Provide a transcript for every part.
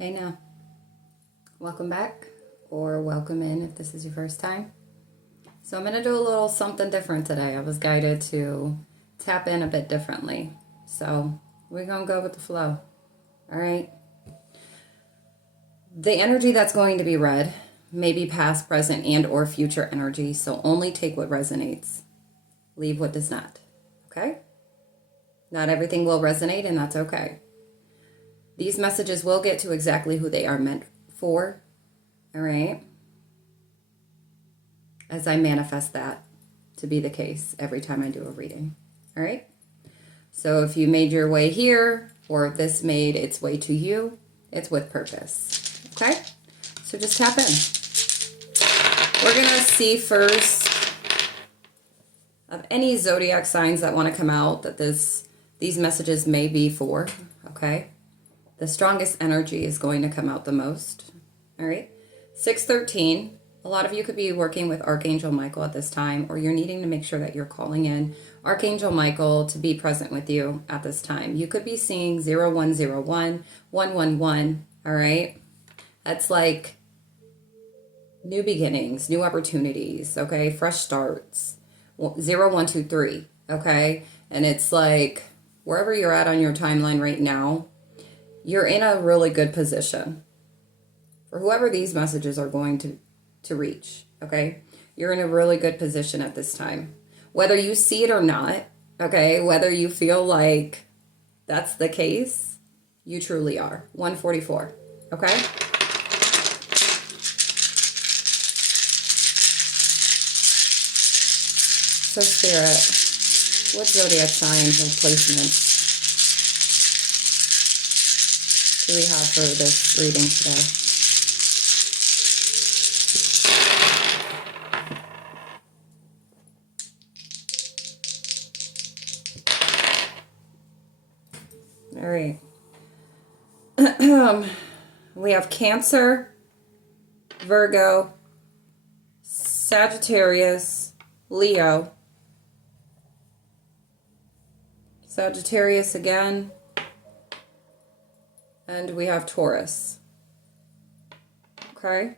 Hey now, welcome back, or welcome in if this is your first time. So I'm going to do a little something different today. I was guided to tap in a bit differently. So we're going to go with the flow. All right. The energy that's going to be read may be past, present, and or future energy. So only take what resonates. Leave what does not. Okay? Not everything will resonate, and that's okay. These messages will get to exactly who they are meant for. All right? As I manifest that to be the case every time I do a reading. All right? So if you made your way here, or if this made its way to you, it's with purpose. Okay? So just tap in. We're going to see first of any zodiac signs that want to come out that these messages may be for. Okay? The strongest energy is going to come out the most. All right? 613. A lot of you could be working with Archangel Michael at this time, or you're needing to make sure that you're calling in Archangel Michael to be present with you at this time. You could be seeing 0101, 111, all right? That's like new beginnings, new opportunities, okay? Fresh starts. 0123, okay? And it's like wherever you're at on your timeline right now, you're in a really good position. For whoever these messages are going to reach, okay? You're in a really good position at this time. Whether you see it or not, okay? Whether you feel like that's the case, you truly are. 144, okay? So Spirit, what zodiac signs and placements do we have for this reading today? All right. We have Cancer, Virgo, Sagittarius, Leo, Sagittarius again, and we have Taurus. Okay?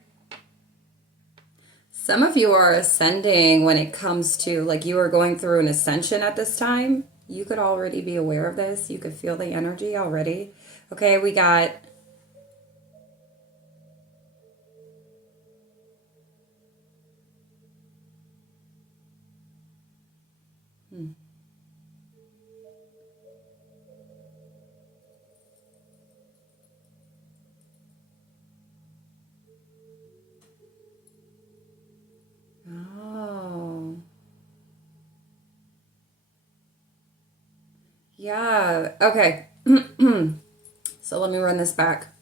Some of you are ascending when it comes to, like, you are going through an ascension at this time. You could already be aware of this. You could feel the energy already. Okay, we got Oh. Yeah, okay. So let me run this back.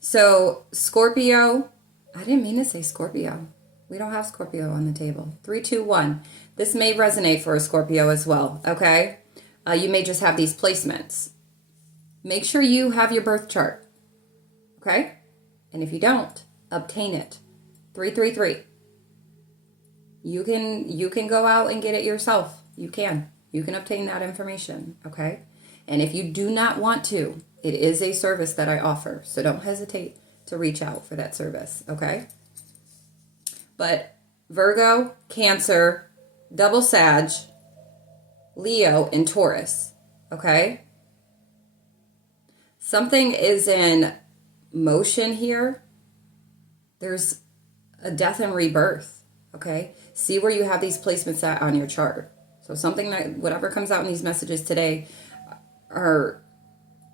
So Scorpio, I didn't mean to say Scorpio. We don't have Scorpio on the table. 321. This may resonate for a Scorpio as well, okay? You may just have these placements. Make sure you have your birth chart, okay? And if you don't, obtain it. 333. You can go out and get it yourself. You can obtain that information, okay? And if you do not want to, it is a service that I offer. So don't hesitate to reach out for that service, okay? But Virgo, Cancer, double Sag, Leo, and Taurus, okay? Something is in motion here. There's a death and rebirth, okay? See where you have these placements at on your chart. So something that, whatever comes out in these messages today, are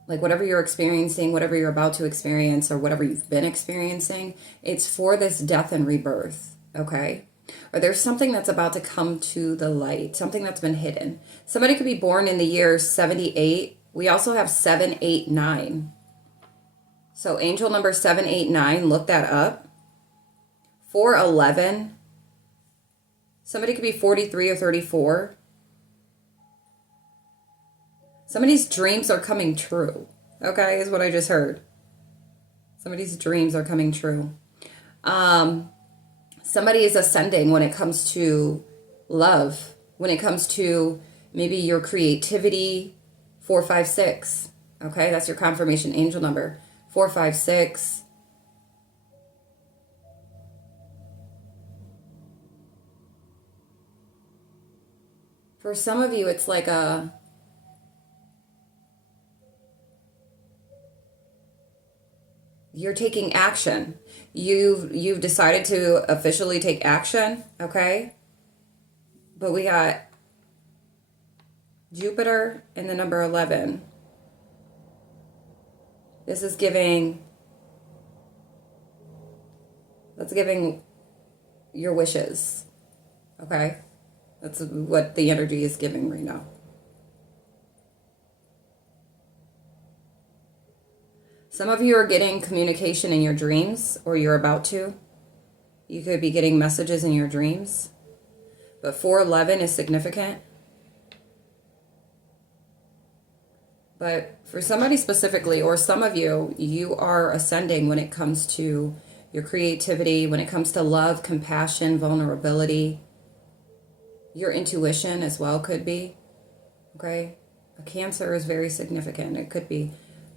like whatever you're experiencing, whatever you're about to experience, or whatever you've been experiencing, it's for this death and rebirth, okay? Or there's something that's about to come to the light, something that's been hidden. Somebody could be born in the year 78. We also have 789. So angel number 789, look that up. 411. Somebody could be 43 or 34. Somebody's dreams are coming true, okay, is what I just heard. Somebody's dreams are coming true. Somebody is ascending when it comes to love, when it comes to maybe your creativity. 456, okay, that's your confirmation angel number. 4, 5, 6. For some of you, it's like you're taking action. You've decided to officially take action, okay? But we got Jupiter and the number 11. This is giving, that's giving your wishes, okay? That's what the energy is giving right now. Some of you are getting communication in your dreams, or you're about to. You could be getting messages in your dreams. But 411 is significant. But for somebody specifically, or some of you, you are ascending when it comes to your creativity, when it comes to love, compassion, vulnerability. Your intuition as well could be. Okay? A Cancer is very significant. It could be.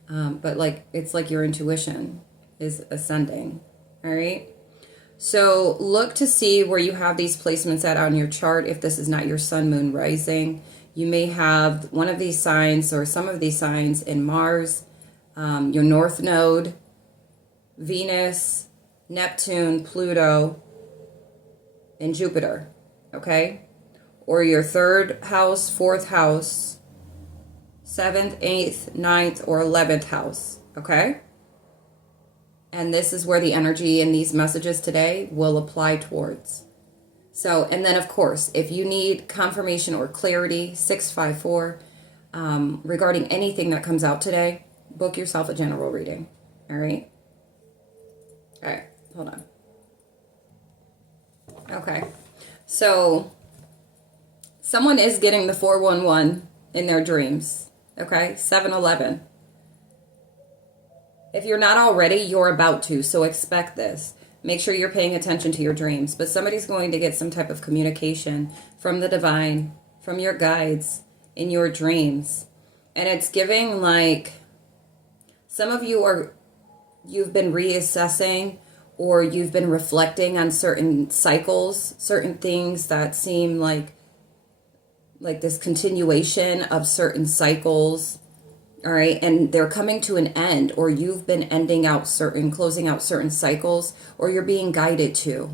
But like it's like your intuition is ascending. All right? So look to see where you have these placements at on your chart. If this is not your sun, moon, rising, you may have one of these signs or some of these signs in Mars, your North Node, Venus, Neptune, Pluto, and Jupiter. Okay? Or your 3rd house, 4th house, 7th, 8th, 9th, or 11th house. Okay? And this is where the energy in these messages today will apply towards. So, and then of course, if you need confirmation or clarity, 654, regarding anything that comes out today, book yourself a general reading. All right? All right, hold on. Okay. So, someone is getting the 411 in their dreams. Okay? 711. If you're not already, you're about to, so expect this. Make sure you're paying attention to your dreams. But somebody's going to get some type of communication from the divine, from your guides in your dreams. And it's giving like, some of you you've been reassessing or you've been reflecting on certain cycles, certain things that seem like this continuation of certain cycles. All right, and they're coming to an end, or you've been closing out certain cycles, or you're being guided to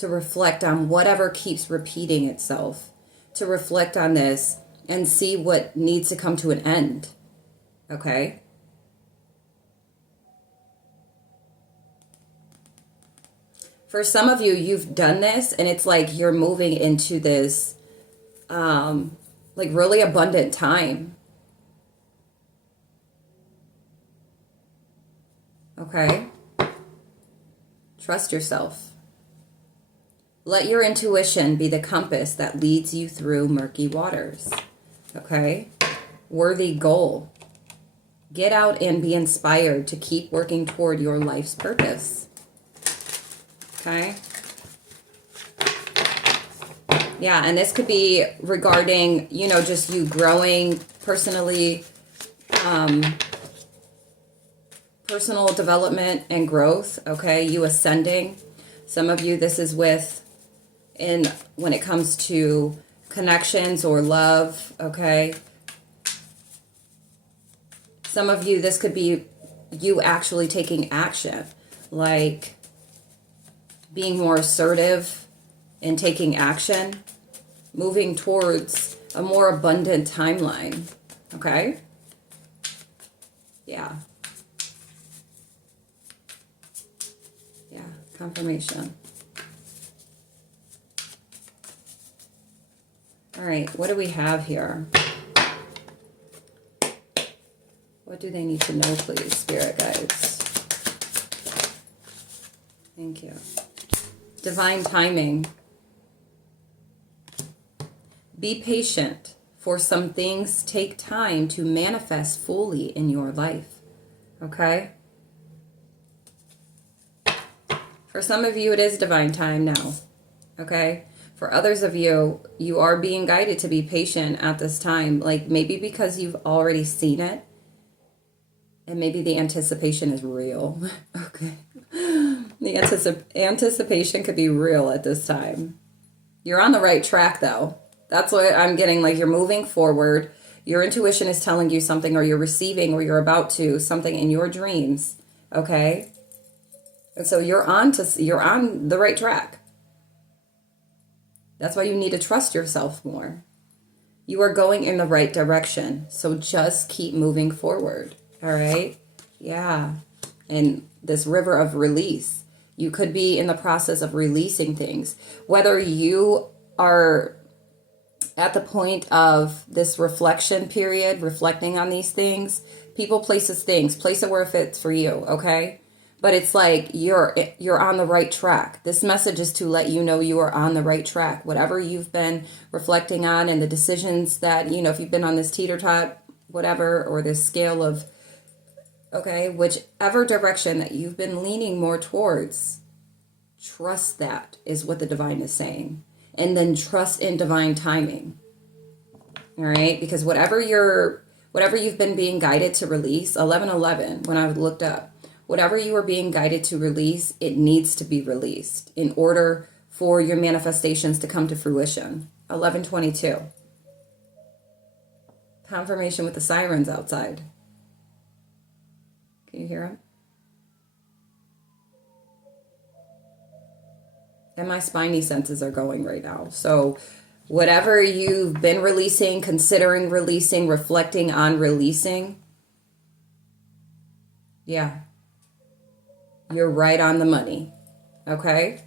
reflect on whatever keeps repeating itself, to reflect on this and see what needs to come to an end. Okay? For some of you, you've done this, and it's like you're moving into this, like really abundant time. Okay? Trust yourself. Let your intuition be the compass that leads you through murky waters. Okay? Worthy goal. Get out and be inspired to keep working toward your life's purpose. Okay? Yeah, and this could be regarding, just you growing personally, personal development and growth, okay? You ascending. Some of you, this is when it comes to connections or love, okay? Some of you, this could be you actually taking action, like being more assertive and taking action, moving towards a more abundant timeline, okay? Yeah. Confirmation. All right, what do we have here? What do they need to know, please, spirit guides? Thank you. Divine timing. Be patient, for some things take time to manifest fully in your life. Okay? For some of you, it is divine time now, okay? For others of you, you are being guided to be patient at this time, like maybe because you've already seen it, And maybe the anticipation is real. Okay. The anticipation could be real at this time. You're on the right track, though. That's what I'm getting. Like, you're moving forward. Your intuition is telling you something, or you're receiving, or you're about to something in your dreams. Okay. And so you're on the right track. That's why you need to trust yourself more. You are going in the right direction. So just keep moving forward. All right. Yeah. And this river of release. You could be in the process of releasing things. Whether you are at the point of this reflection period, reflecting on these things, people, places, things, place it where it fits for you. Okay. But it's like you're on the right track. This message is to let you know you are on the right track. Whatever you've been reflecting on and the decisions that, if you've been on this teeter-tot, whatever, or this scale of, okay, whichever direction that you've been leaning more towards, trust that is what the divine is saying. And then trust in divine timing. All right? Because whatever you've been being guided to release, 1111, when I looked up, whatever you are being guided to release, it needs to be released in order for your manifestations to come to fruition. 1122. Confirmation with the sirens outside. Can you hear them? And my spiny senses are going right now. So whatever you've been releasing, considering releasing, reflecting on releasing, yeah. You're right on the money. Okay?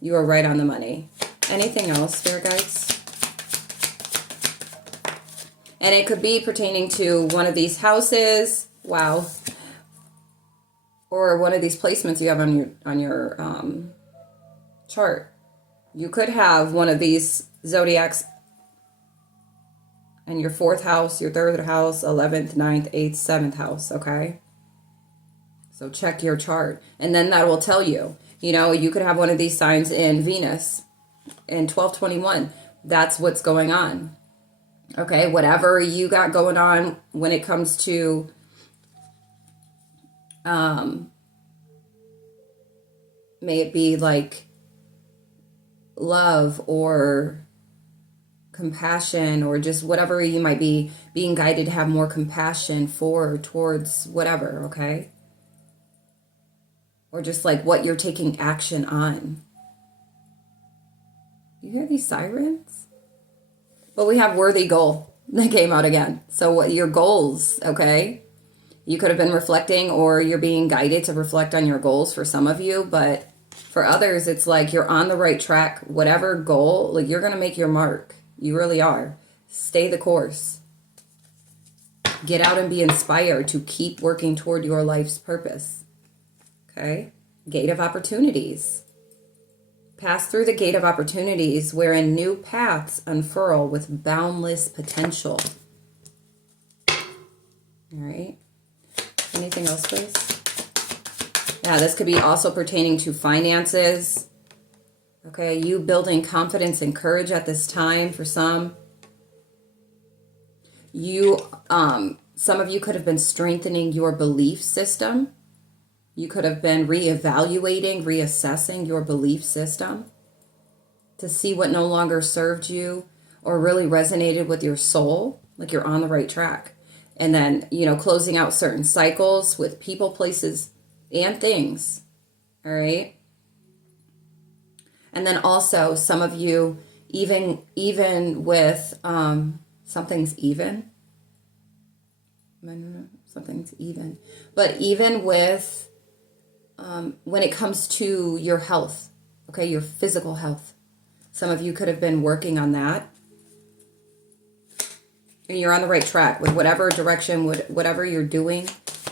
You are right on the money. Anything else, Spirit Guides? And it could be pertaining to one of these houses. Wow. Or one of these placements you have on your chart. You could have one of these zodiacs in your 4th house, your 3rd house, 11th, 9th, 8th, 7th house. Okay? So check your chart. And then that will tell you, you could have one of these signs in Venus in 1221. That's what's going on. Okay, whatever you got going on when it comes to may it be like love or compassion, or just whatever you might be being guided to have more compassion for, towards whatever, okay? Or just like what you're taking action on. You hear these sirens? But we have worthy goal that came out again. So what your goals, okay? You could have been reflecting, or you're being guided to reflect on your goals for some of you. But for others, it's like you're on the right track. Whatever goal, like you're going to make your mark. You really are. Stay the course. Get out and be inspired to keep working toward your life's purpose. Okay, gate of opportunities. Pass through the gate of opportunities wherein new paths unfurl with boundless potential. All right. Anything else, please? Yeah, this could be also pertaining to finances. Okay, you building confidence and courage at this time for some. Some of you could have been strengthening your belief system. You could have been reevaluating, reassessing your belief system to see what no longer served you or really resonated with your soul, like you're on the right track. And then, closing out certain cycles with people, places, and things. All right? And then also some of you, even with something's even. Something's even. But even with when it comes to your health, okay, your physical health. Some of you could have been working on that. And you're on the right track with whatever direction, whatever you're doing.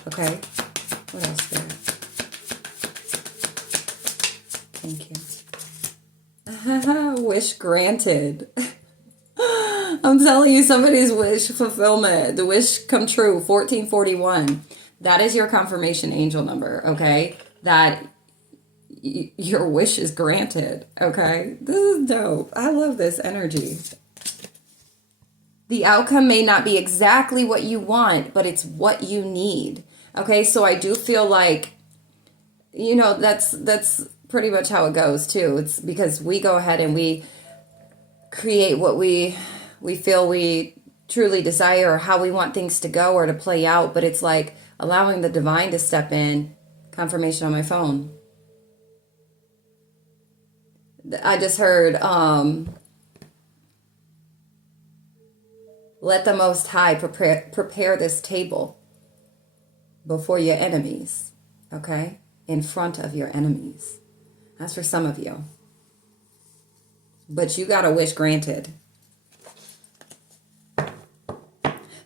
Okay. What else there? Thank you. Wish granted. I'm telling you, somebody's wish fulfillment. The wish come true. 1441. That is your confirmation angel number, okay? That your wish is granted, okay? This is dope. I love this energy. The outcome may not be exactly what you want, but it's what you need. Okay, so I do feel like, that's pretty much how it goes too. It's because we go ahead and we create what we feel we truly desire, or how we want things to go or to play out, but it's like allowing the divine to step in. Confirmation on my phone. I just heard, let the Most High prepare this table before your enemies, okay? In front of your enemies. That's for some of you. But you got a wish granted.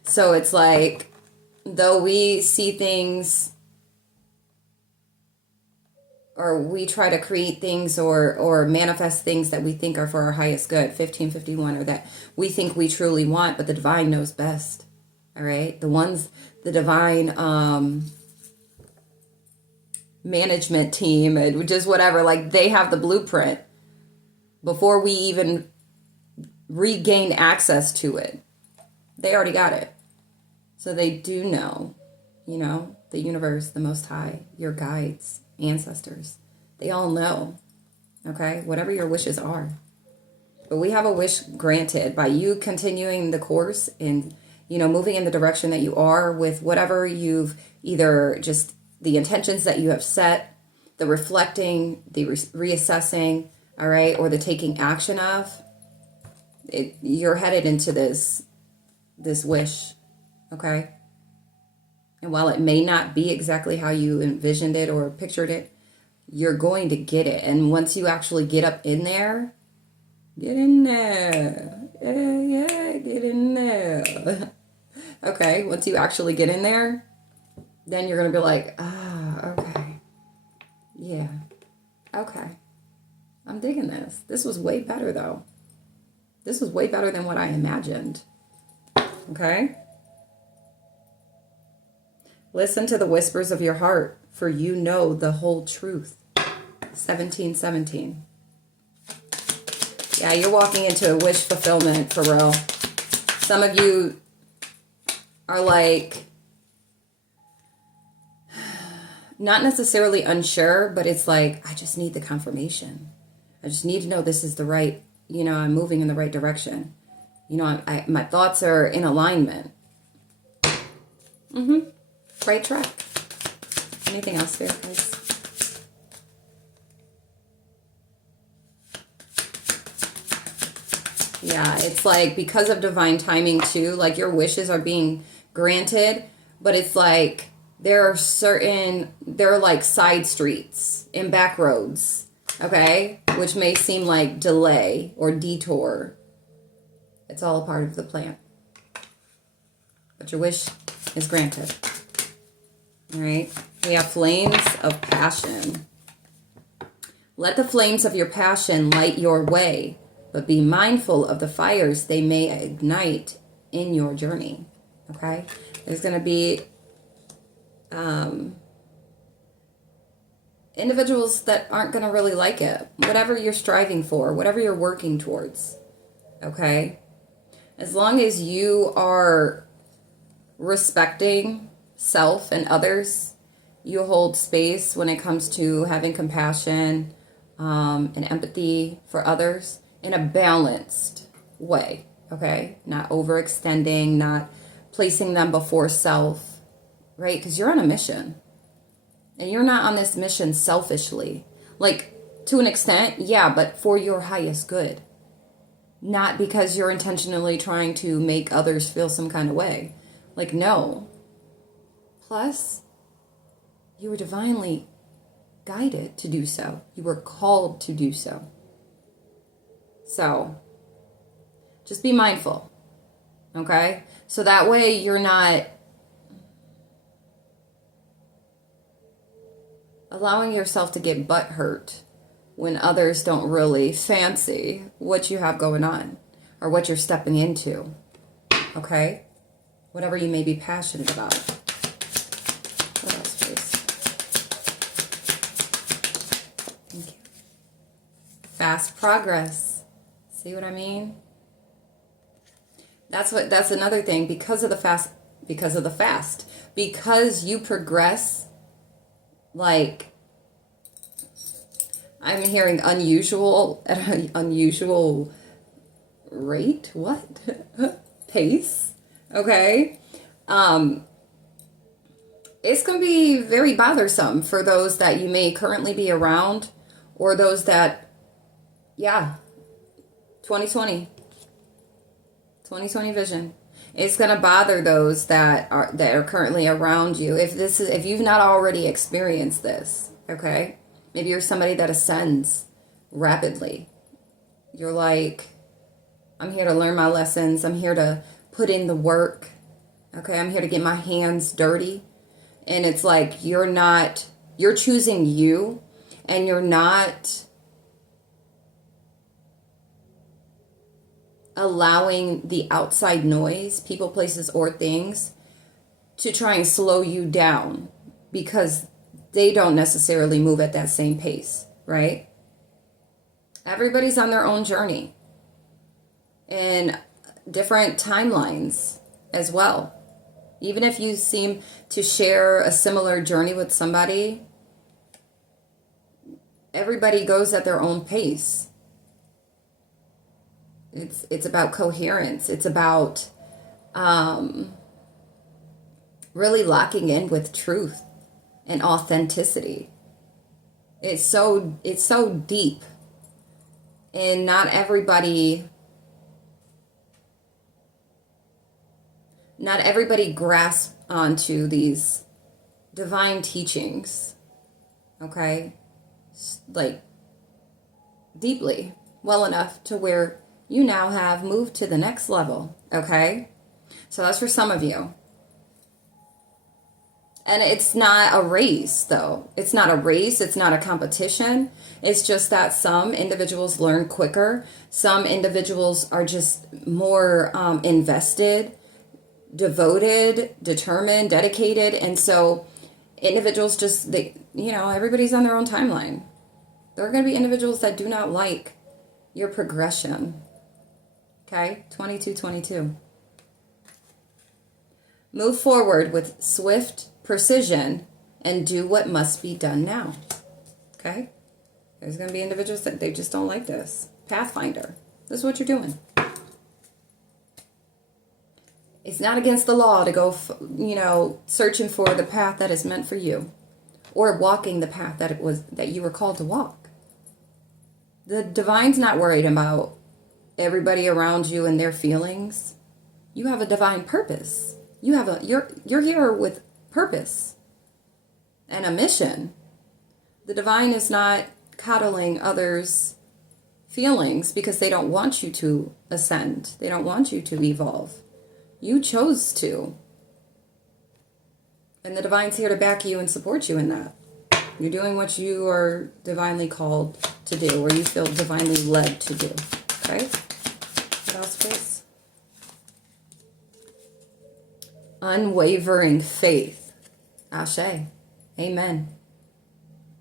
So it's like, though we see things, or we try to create things or manifest things that we think are for our highest good, 1551, or that we think we truly want, but the divine knows best. All right? The divine management team, and just whatever, like they have the blueprint before we even regain access to it. They already got it. So they do know, the universe, the Most High, your guides, ancestors. They all know, okay? Whatever your wishes are. But we have a wish granted by you continuing the course and, moving in the direction that you are with whatever you've either just the intentions that you have set, the reflecting, the reassessing, all right, or the taking action of. You're headed into this wish, okay? And while it may not be exactly how you envisioned it or pictured it, you're going to get it. And once you actually get up in there, get in there. Yeah, get in there. Okay, once you actually get in there, then you're going to be like, okay. Yeah, okay. I'm digging this. This was way better, though. This was way better than what I imagined. Okay? Listen to the whispers of your heart, for you know the whole truth. 1717. Yeah, you're walking into a wish fulfillment for real. Some of you are like, not necessarily unsure, but it's like, I just need the confirmation. I just need to know this is the right, I'm moving in the right direction. My thoughts are in alignment. Right track. Anything else there, guys? Yeah, it's like because of divine timing too, like your wishes are being granted, but it's like there are like side streets and back roads, okay? Which may seem like delay or detour. It's all a part of the plan. But your wish is granted. All right, we have flames of passion. Let the flames of your passion light your way, but be mindful of the fires they may ignite in your journey. Okay, there's going to be individuals that aren't going to really like it. Whatever you're striving for, whatever you're working towards. Okay, as long as you are respecting self and others, you hold space when it comes to having compassion and empathy for others in a balanced way, okay? Not overextending, not placing them before self, right? Because you're on a mission. And you're not on this mission selfishly. Like, to an extent, yeah, but for your highest good. Not because you're intentionally trying to make others feel some kind of way. Like, no. Plus, you were divinely guided to do so. You were called to do so. So, just be mindful, okay? So that way you're not allowing yourself to get butt hurt when others don't really fancy what you have going on or what you're stepping into, okay? Whatever you may be passionate about. What else, please? Thank you. Fast progress. See what I mean? That's another thing because of the fast, because you progress, like, I'm hearing unusual, at an unusual rate, what? Pace, okay? It's going to be very bothersome for those that you may currently be around, or those that, yeah, 2020 vision. It's going to bother those that are currently around you. If you've not already experienced this, okay? Maybe you're somebody that ascends rapidly. You're like, I'm here to learn my lessons. I'm here to put in the work. Okay, I'm here to get my hands dirty. And it's like you're choosing you, and you're not allowing the outside noise, people, places, or things to try and slow you down, because they don't necessarily move at that same pace, right? Everybody's on their own journey and different timelines as well. Even if you seem to share a similar journey with somebody, everybody goes at their own pace. It's about coherence. It's about really locking in with truth and authenticity. It's so deep, and not everybody grasps onto these divine teachings, okay? Like, deeply, well enough to where you now have moved to the next level, okay? So that's for some of you. And it's not a race, though. It's not a race. It's not a competition. It's just that some individuals learn quicker. Some individuals are just more invested, devoted, determined, dedicated. And so individuals just, everybody's on their own timeline. There are going to be individuals that do not like your progression. Okay? 2222. Move forward with swift precision and do what must be done now. Okay? There's going to be individuals that they just don't like this. Pathfinder. This is what you're doing. It's not against the law to go, searching for the path that is meant for you, or walking the path that you were called to walk. The divine's not worried about everybody around you and their feelings. You have a divine purpose. You're here with purpose and a mission. The divine is not coddling others' feelings because they don't want you to ascend. They don't want you to evolve. You chose to. And the divine's here to back you and support you in that. You're doing what you are divinely called to do, or you feel divinely led to do. Okay? What else, please? Unwavering faith. Ashe. Amen.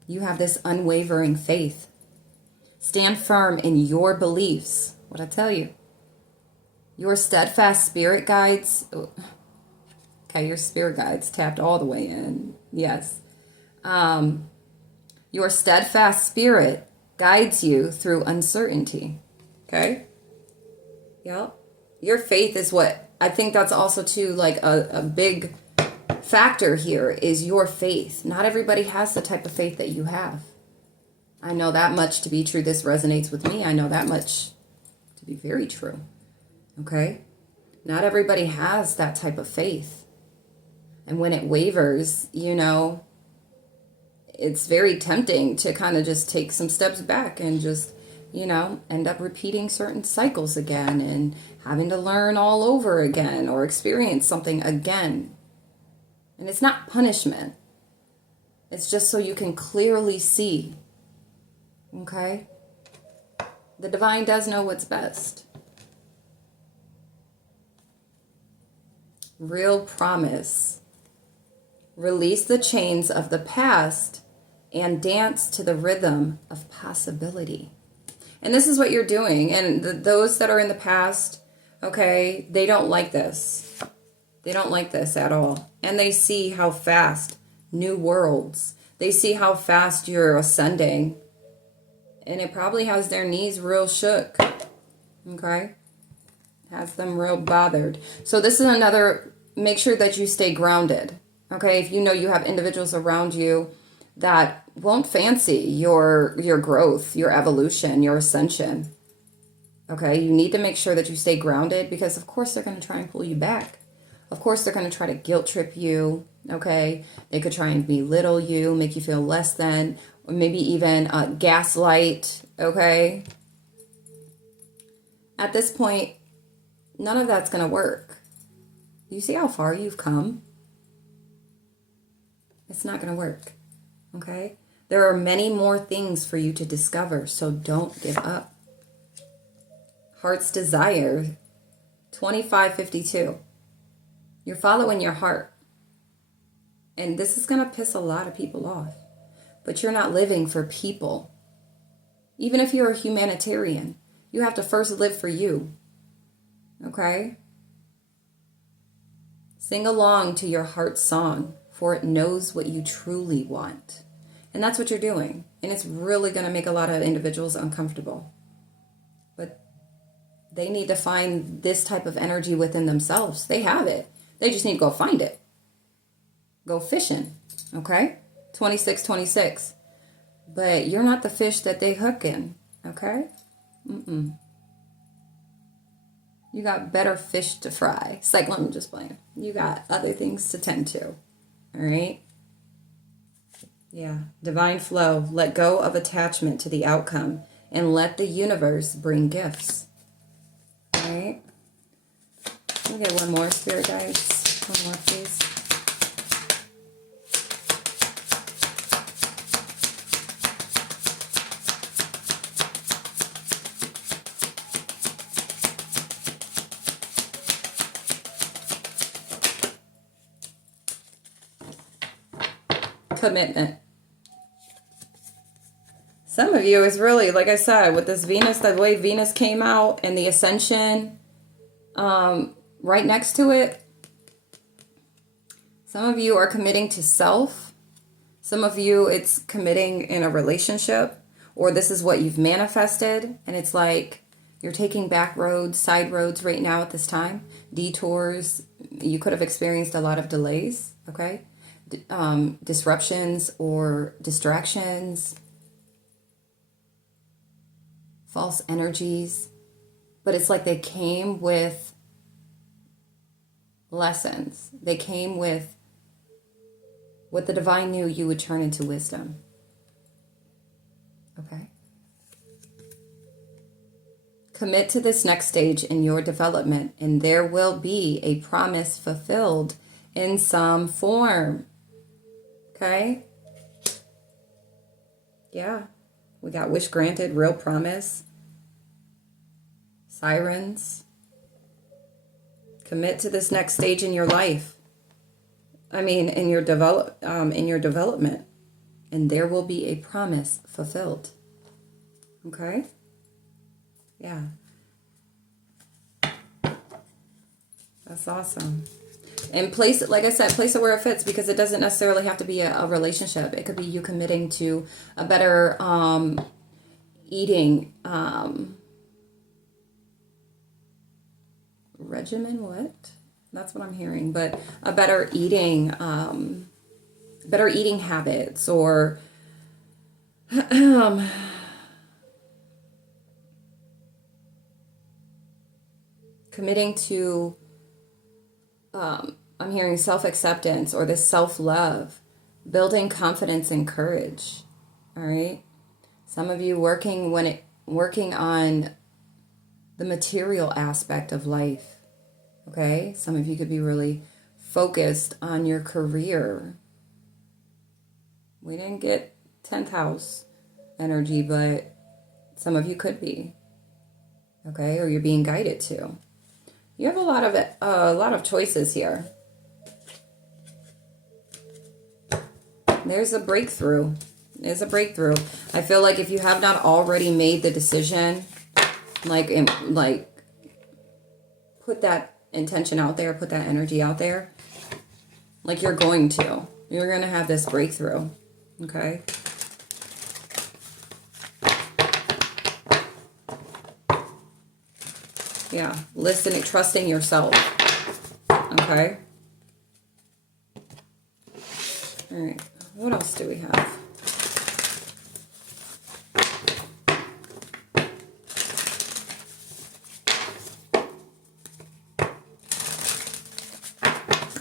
You have this unwavering faith. Stand firm in your beliefs. What I tell you. Your steadfast spirit guides. Okay, your spirit guides tapped all the way in. Yes. Your steadfast spirit guides you through uncertainty. Okay? Yep. Your faith is what, I think that's also too, like a big factor here is your faith. Not everybody has the type of faith that you have. I know that much to be true. This resonates with me. I know that much to be very true. Okay? Not everybody has that type of faith. And when it wavers, it's very tempting to kind of just take some steps back and just, end up repeating certain cycles again and having to learn all over again or experience something again. And it's not punishment. It's just so you can clearly see. Okay? The divine does know what's best. Real promise. Release the chains of the past and dance to the rhythm of possibility. And this is what you're doing. And those that are in the past, okay, they don't like this. They don't like this at all. And they see how fast, new worlds, they see how fast you're ascending. And it probably has their knees real shook. Okay? Has them real bothered. So this is another, make sure that you stay grounded. Okay? If you know you have individuals around you that won't fancy your growth, your evolution, your ascension. Okay? You need to make sure that you stay grounded, because of course they're going to try and pull you back. Of course they're going to try to guilt trip you. Okay? They could try and belittle you, make you feel less than, or maybe even gaslight. Okay? At this point, none of that's going to work. You see how far you've come? It's not going to work. Okay? There are many more things for you to discover, so don't give up. Heart's desire, 2552. You're following your heart. And this is going to piss a lot of people off. But you're not living for people. Even if you're a humanitarian, you have to first live for you. Okay? Sing along to your heart's song, for it knows what you truly want. And that's what you're doing. And it's really going to make a lot of individuals uncomfortable. But they need to find this type of energy within themselves. They have it. They just need to go find it. Go fishing. Okay? 2626. But you're not the fish that they hook in. Okay? Mm-mm. You got better fish to fry. It's like, I'm just playing. You got other things to tend to. All right? Yeah. Divine flow. Let go of attachment to the outcome and let the universe bring gifts. All right? Let me get one more, spirit guides. One more, please. Commitment. Some of you is really, like I said, with this Venus, the way Venus came out and the Ascension right next to it, some of you are committing to self. Some of you, it's committing in a relationship, or this is what you've manifested, and it's like you're taking back roads, side roads right now at this time, detours. You could have experienced a lot of delays, okay? Disruptions or distractions, false energies, but it's like they came with lessons. They came with what the divine knew you would turn into wisdom. Okay? Commit to this next stage in your development, and there will be a promise fulfilled in some form. Okay? Yeah. We got wish granted, real promise, sirens. Commit to this next stage in your life. I mean, in your development, and there will be a promise fulfilled. Okay? Yeah. That's awesome. And place it, like I said, place it where it fits, because it doesn't necessarily have to be a relationship. It could be you committing to a better eating regimen. What? That's what I'm hearing. But a better eating habits, or committing to I'm hearing self-acceptance, or this self-love, building confidence and courage. All right. Some of you working on the material aspect of life. Okay. Some of you could be really focused on your career. We didn't get 10th house energy, but some of you could be. Okay. Or you're being guided to. You have a lot of choices here. There's a breakthrough. There's a breakthrough. I feel like if you have not already made the decision, put that intention out there, put that energy out there, like you're going to. You're going to have this breakthrough. Okay? Yeah. Listening, trusting yourself. Okay? All right. What else do we have?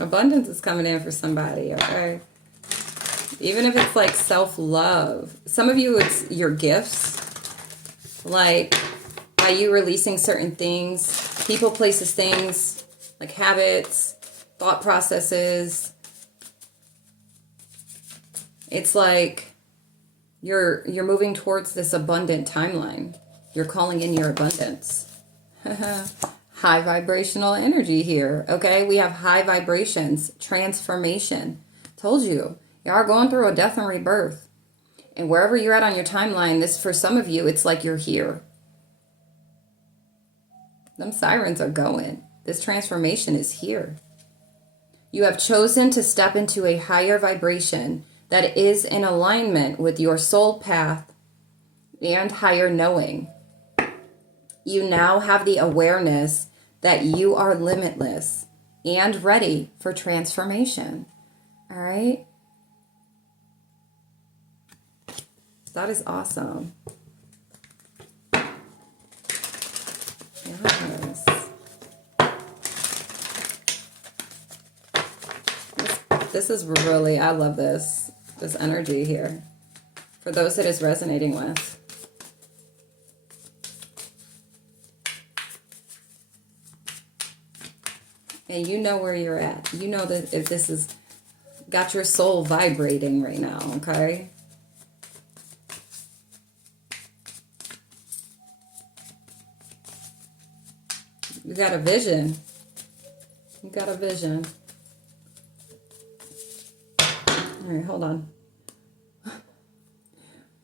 Abundance is coming in for somebody, okay? Even if it's like self-love. Some of you, it's your gifts. Like, by you releasing certain things, people, places, things, like habits, thought processes. It's like you're moving towards this abundant timeline. You're calling in your abundance. High vibrational energy here, okay? We have high vibrations, transformation. Told you, you are going through a death and rebirth. And wherever you're at on your timeline, this, for some of you, it's like you're here. Them sirens are going. This transformation is here. You have chosen to step into a higher vibration that is in alignment with your soul path and higher knowing. You now have the awareness that you are limitless and ready for transformation. All right? That is awesome. Yes. This is really, I love this energy here. For those that is resonating with. And you know where you're at. You know that if this has got your soul vibrating right now, okay? You got a vision. You got a vision. All right, hold on.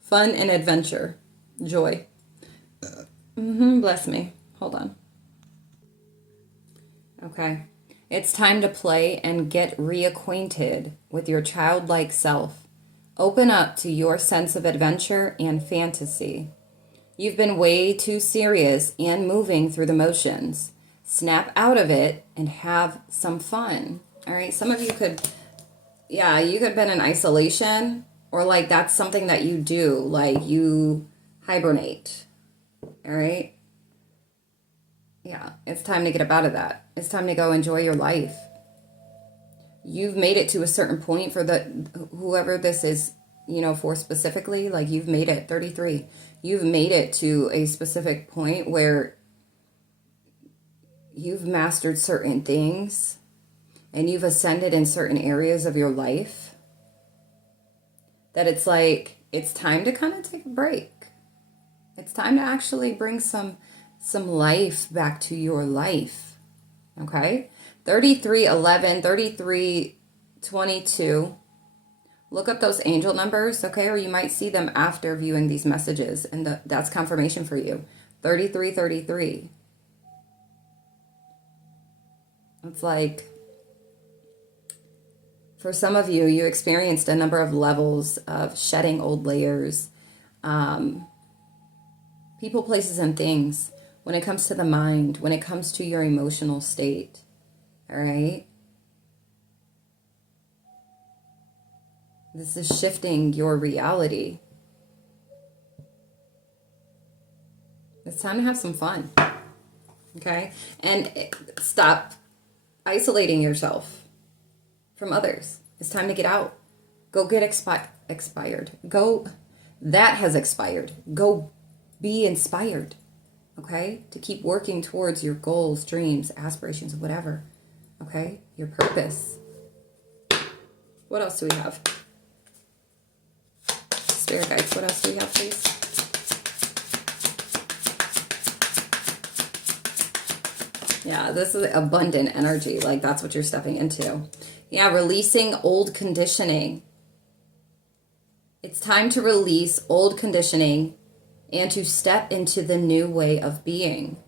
Fun and adventure. Joy. Bless me. Hold on. Okay. It's time to play and get reacquainted with your childlike self. Open up to your sense of adventure and fantasy. You've been way too serious and moving through the motions. Snap out of it and have some fun. All right. Some of you could, yeah, you could have been in isolation, or like that's something that you do, like you hibernate. All right. Yeah, it's time to get up out of that. It's time to go enjoy your life. You've made it to a certain point for whoever this is, you know, for specifically, like you've made it 33. You've made it to a specific point where you've mastered certain things and you've ascended in certain areas of your life, that it's like, it's time to kind of take a break. It's time to actually bring some life back to your life. Okay? 3311, 3322. Look up those angel numbers, okay? Or you might see them after viewing these messages, and that's confirmation for you. 3333. It's like, for some of you, you experienced a number of levels of shedding old layers, people, places, and things. When it comes to the mind, when it comes to your emotional state, all right? This is shifting your reality. It's time to have some fun, okay? And stop isolating yourself from others. It's time to get out. Go get expired. That has expired. Go be inspired. Okay? To keep working towards your goals, dreams, aspirations, whatever. Okay? Your purpose. What else do we have? Spirit guides, what else do we have, please? Yeah, this is abundant energy. Like, that's what you're stepping into. Yeah, releasing old conditioning. It's time to release old conditioning and to step into the new way of being.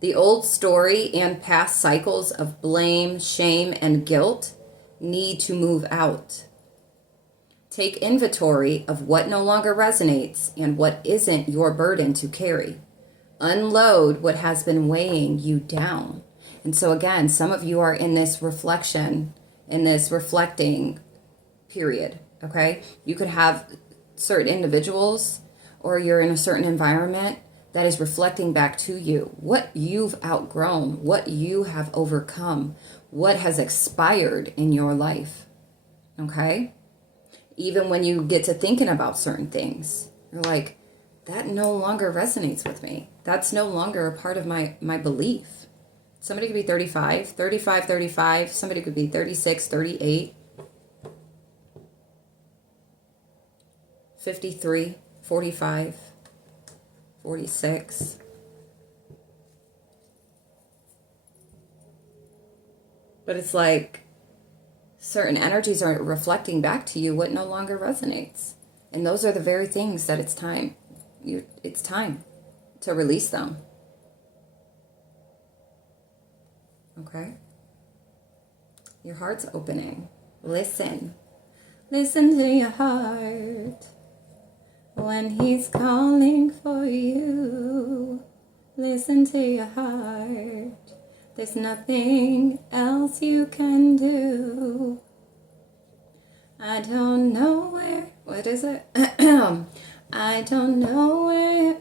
The old story and past cycles of blame, shame, and guilt need to move out. Take inventory of what no longer resonates and what isn't your burden to carry. Unload what has been weighing you down. And so again, some of you are in this reflection, in this reflecting period, okay? You could have certain individuals, or you're in a certain environment that is reflecting back to you what you've outgrown, what you have overcome, what has expired in your life, okay? Even when you get to thinking about certain things, you're like, that no longer resonates with me. That's no longer a part of my belief. Somebody could be 35. Somebody could be 36, 38, 53, 45, 46. But it's like certain energies are reflecting back to you what no longer resonates. And those are the very things that it's time to release them. Okay? Your heart's opening. Listen. Listen to your heart when he's calling for you. Listen to your heart. There's nothing else you can do. I don't know where, what is it? I don't know where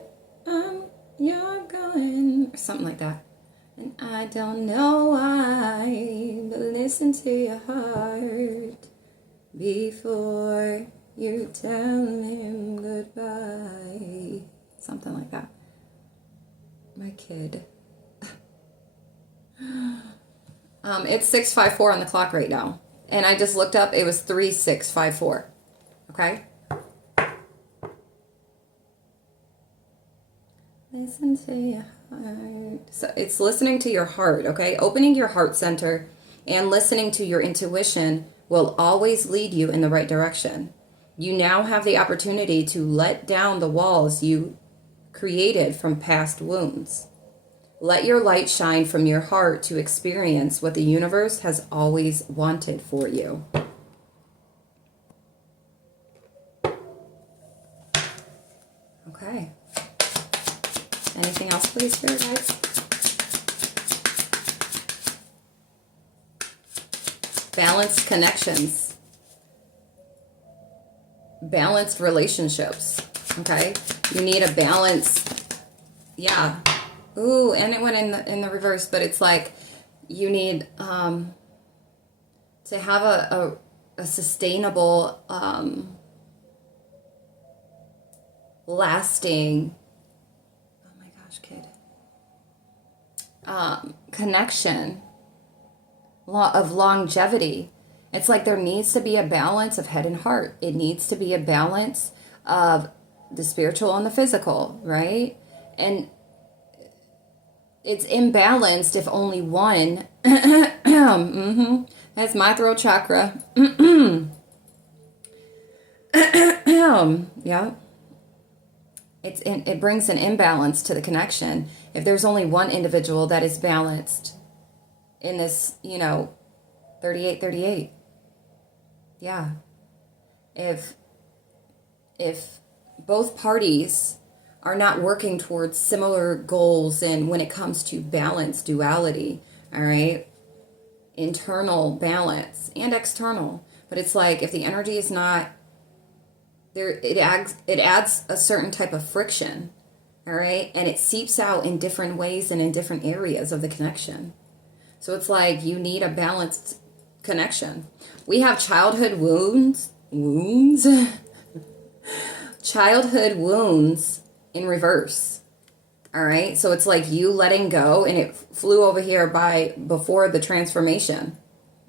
you're going, or something like that. And I don't know why, but listen to your heart before you tell him goodbye. Something like that. My kid. It's 6:54 on the clock right now. And I just looked up, it was 3654. Okay? Listen to your heart. So it's listening to your heart, okay? Opening your heart center and listening to your intuition will always lead you in the right direction. You now have the opportunity to let down the walls you created from past wounds. Let your light shine from your heart to experience what the universe has always wanted for you. Okay. Anything else, please, Spirit guides? Balanced connections. Balanced relationships. Okay? You need a balance. Yeah. Ooh, and it went in the reverse, but it's like you need to have a sustainable, lasting, oh my gosh, kid, connection of longevity. It's like there needs to be a balance of head and heart. It needs to be a balance of the spiritual and the physical, right? And it's imbalanced if only one. That's my throat chakra. Yeah. It brings an imbalance to the connection. If there's only one individual that is balanced in this, 38. Yeah. If both parties are not working towards similar goals, and when it comes to balance, duality, all right, internal balance and external, but it's like if the energy is not there, it adds a certain type of friction, all right, and it seeps out in different ways and in different areas of the connection. So it's like you need a balanced connection. We have childhood wounds childhood wounds in reverse. All right. So it's like you letting go, and it flew over here before the transformation.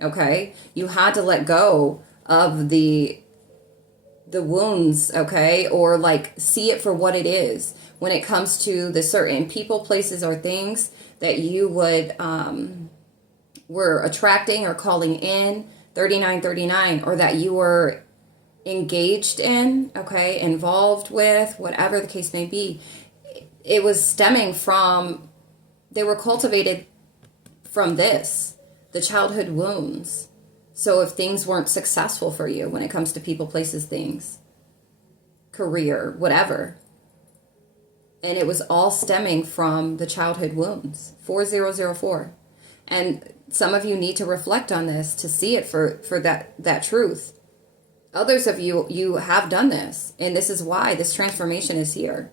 Okay. You had to let go of the wounds. Okay. Or like see it for what it is when it comes to the certain people, places, or things that you would, were attracting or calling in 3939, or that you were engaged in, okay, involved with, whatever the case may be. It was stemming from they were cultivated from this, the childhood wounds. So if things weren't successful for you when it comes to people, places, things, career, whatever, and it was all stemming from the childhood wounds. 4004. And some of you need to reflect on this to see it for that truth. Others of you have done this, and this is why this transformation is here.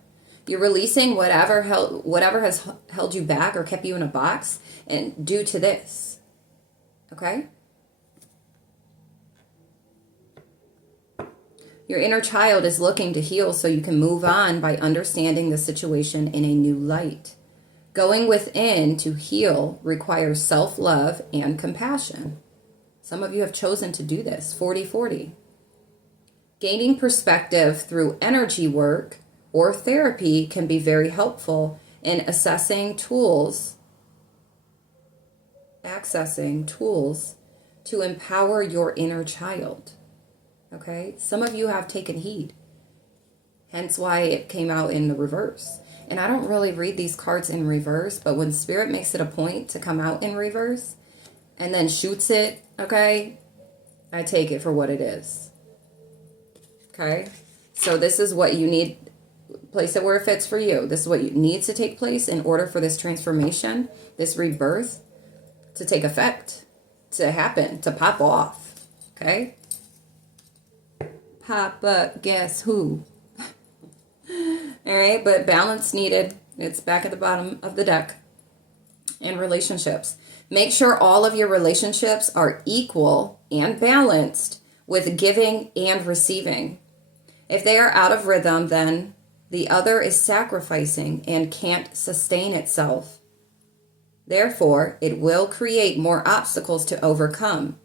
You're releasing whatever has held you back or kept you in a box, and due to this. Okay? Your inner child is looking to heal so you can move on by understanding the situation in a new light. Going within to heal requires self-love and compassion. Some of you have chosen to do this. 40-40. Gaining perspective through energy work or therapy can be very helpful in accessing tools to empower your inner child. Okay? Some of you have taken heed. Hence why it came out in the reverse. And I don't really read these cards in reverse, but when Spirit makes it a point to come out in reverse and then shoots it, okay, I take it for what it is. Okay? So this is what you need. Place it where it fits for you. This is what needs to take place in order for this transformation, this rebirth, to take effect, to happen, to pop off. Okay? Pop up, guess who? All right, but balance needed. It's back at the bottom of the deck. And relationships. Make sure all of your relationships are equal and balanced with giving and receiving. If they are out of rhythm, then the other is sacrificing and can't sustain itself. Therefore, it will create more obstacles to overcome.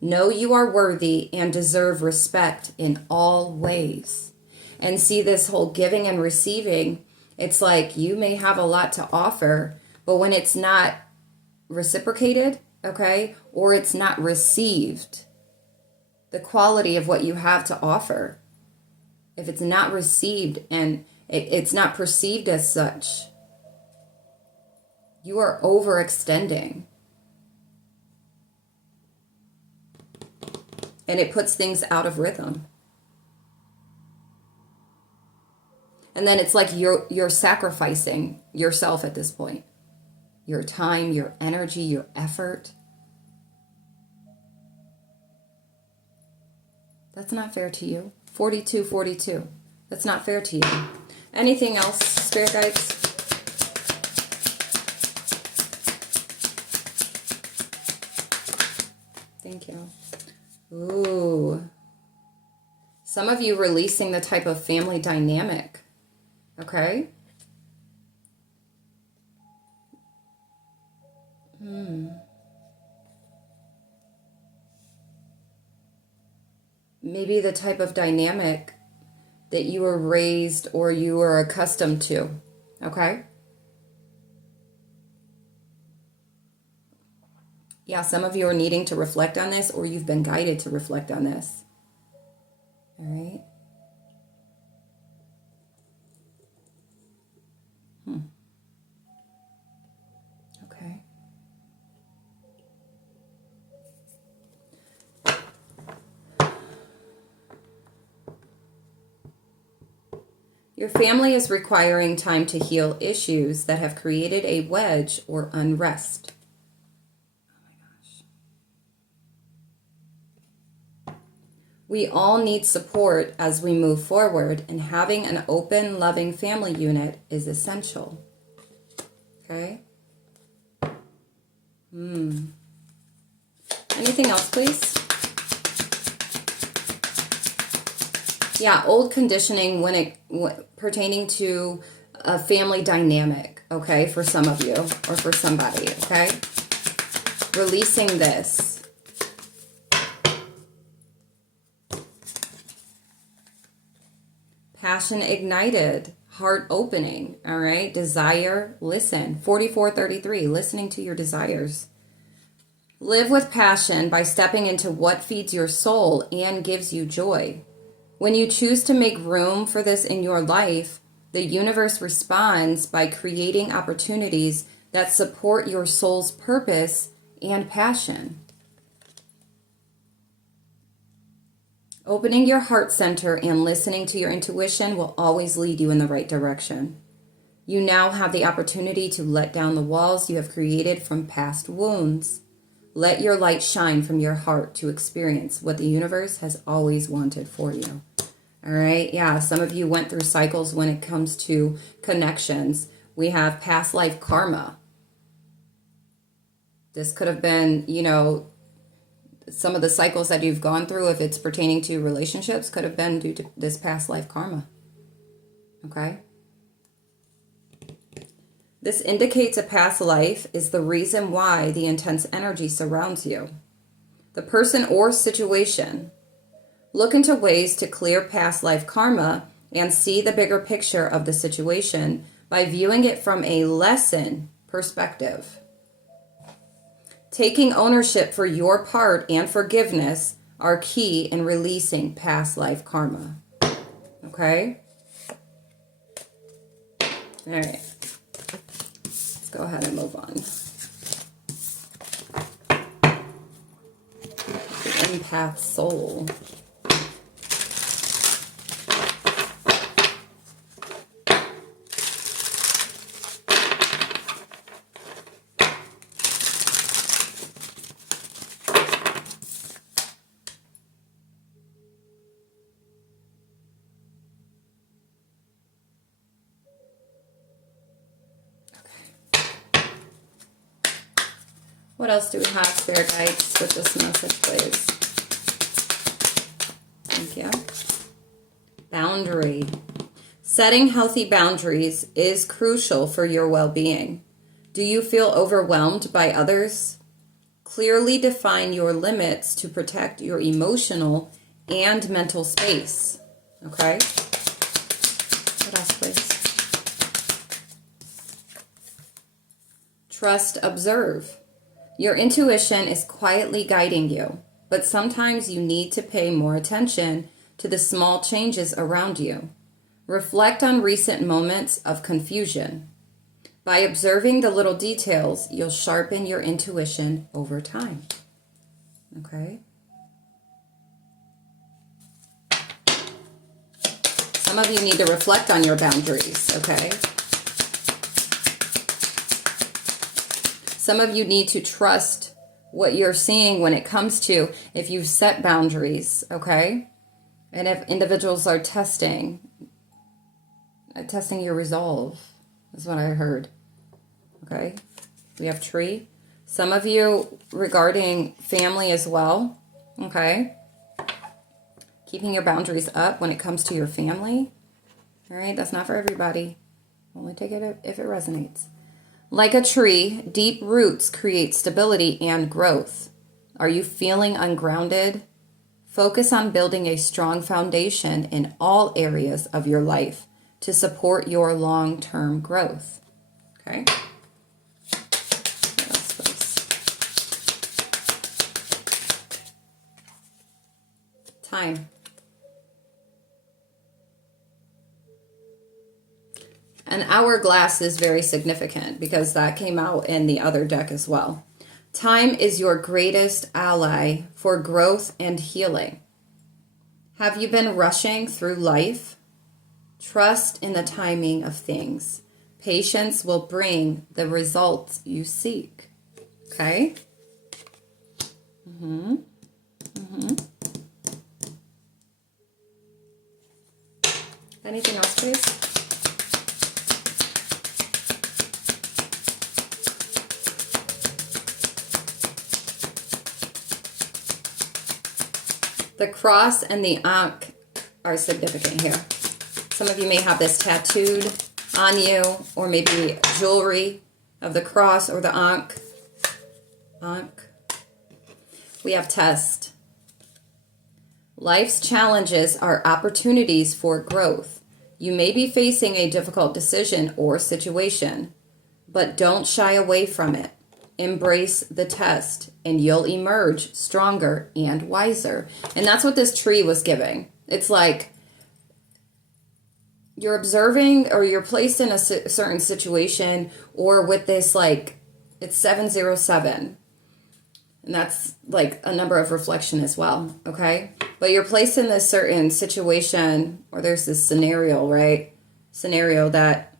Know you are worthy and deserve respect in all ways. And see, this whole giving and receiving, it's like you may have a lot to offer, but when it's not reciprocated, okay, or it's not received, the quality of what you have to offer, if it's not received and it's not perceived as such, you are overextending. And it puts things out of rhythm. And then it's like you're sacrificing yourself at this point. Your time, your energy, your effort. That's not fair to you. 42-42. That's not fair to you. Anything else, Spirit Guides? Thank you. Ooh. Some of you releasing the type of family dynamic. Okay? Maybe the type of dynamic that you were raised or you were accustomed to. Okay? Yeah, some of you are needing to reflect on this, or you've been guided to reflect on this. All right? Okay. Your family is requiring time to heal issues that have created a wedge or unrest. We all need support as we move forward, and having an open, loving family unit is essential. Okay? Anything else, please? Yeah, old conditioning pertaining to a family dynamic, okay, for some of you or for somebody, okay? Releasing this. Passion ignited, heart opening, all right? Desire, listen. 4433, listening to your desires. Live with passion by stepping into what feeds your soul and gives you joy. When you choose to make room for this in your life, the universe responds by creating opportunities that support your soul's purpose and passion. Opening your heart center and listening to your intuition will always lead you in the right direction. You now have the opportunity to let down the walls you have created from past wounds. Let your light shine from your heart to experience what the universe has always wanted for you. All right, yeah, some of you went through cycles when it comes to connections. We have past life karma. This could have been, some of the cycles that you've gone through, if it's pertaining to relationships, could have been due to this past life karma. Okay? This indicates a past life is the reason why the intense energy surrounds you. The person or situation. Look into ways to clear past life karma and see the bigger picture of the situation by viewing it from a lesson perspective. Taking ownership for your part and forgiveness are key in releasing past life karma. Okay? All right. Let's go ahead and move on. The empath soul. What else do we have, Spirit Guides, with this message, please? Thank you. Boundary. Setting healthy boundaries is crucial for your well-being. Do you feel overwhelmed by others? Clearly define your limits to protect your emotional and mental space. Okay? What else, please? Trust, observe. Your intuition is quietly guiding you, but sometimes you need to pay more attention to the small changes around you. Reflect on recent moments of confusion. By observing the little details, you'll sharpen your intuition over time. Okay? Some of you need to reflect on your boundaries, okay? Some of you need to trust what you're seeing when it comes to if you've set boundaries, okay? And if individuals are testing your resolve, is what I heard, okay? We have tree. Some of you regarding family as well, okay? Keeping your boundaries up when it comes to your family, all right? That's not for everybody. Only take it if it resonates. Like a tree, deep roots create stability and growth. Are you feeling ungrounded? Focus on building a strong foundation in all areas of your life to support your long-term growth. Okay? What else, please? Time. An hourglass is very significant because that came out in the other deck as well. Time is your greatest ally for growth and healing. Have you been rushing through life? Trust in the timing of things. Patience will bring the results you seek. Okay? Anything else, please? The cross and the ankh are significant here. Some of you may have this tattooed on you, or maybe jewelry of the cross or the ankh. We have test. Life's challenges are opportunities for growth. You may be facing a difficult decision or situation, but don't shy away from it. Embrace the test, and you'll emerge stronger and wiser. And that's what this tree was giving. It's like you're observing, or you're placed in a certain situation, or with this, like, it's 707. And that's like a number of reflection as well, okay? But you're placed in this certain situation, or there's this scenario, right? Scenario that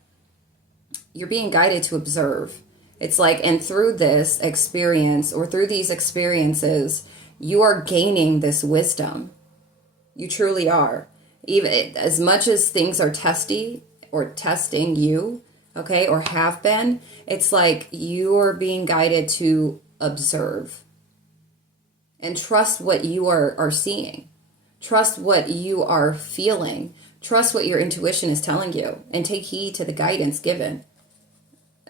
you're being guided to observe. It's like, and through this experience, or through these experiences, you are gaining this wisdom. You truly are. Even as much as things are testy or testing you, okay, or have been, it's like you are being guided to observe and trust what you are seeing. Trust what you are feeling. Trust what your intuition is telling you, and take heed to the guidance given,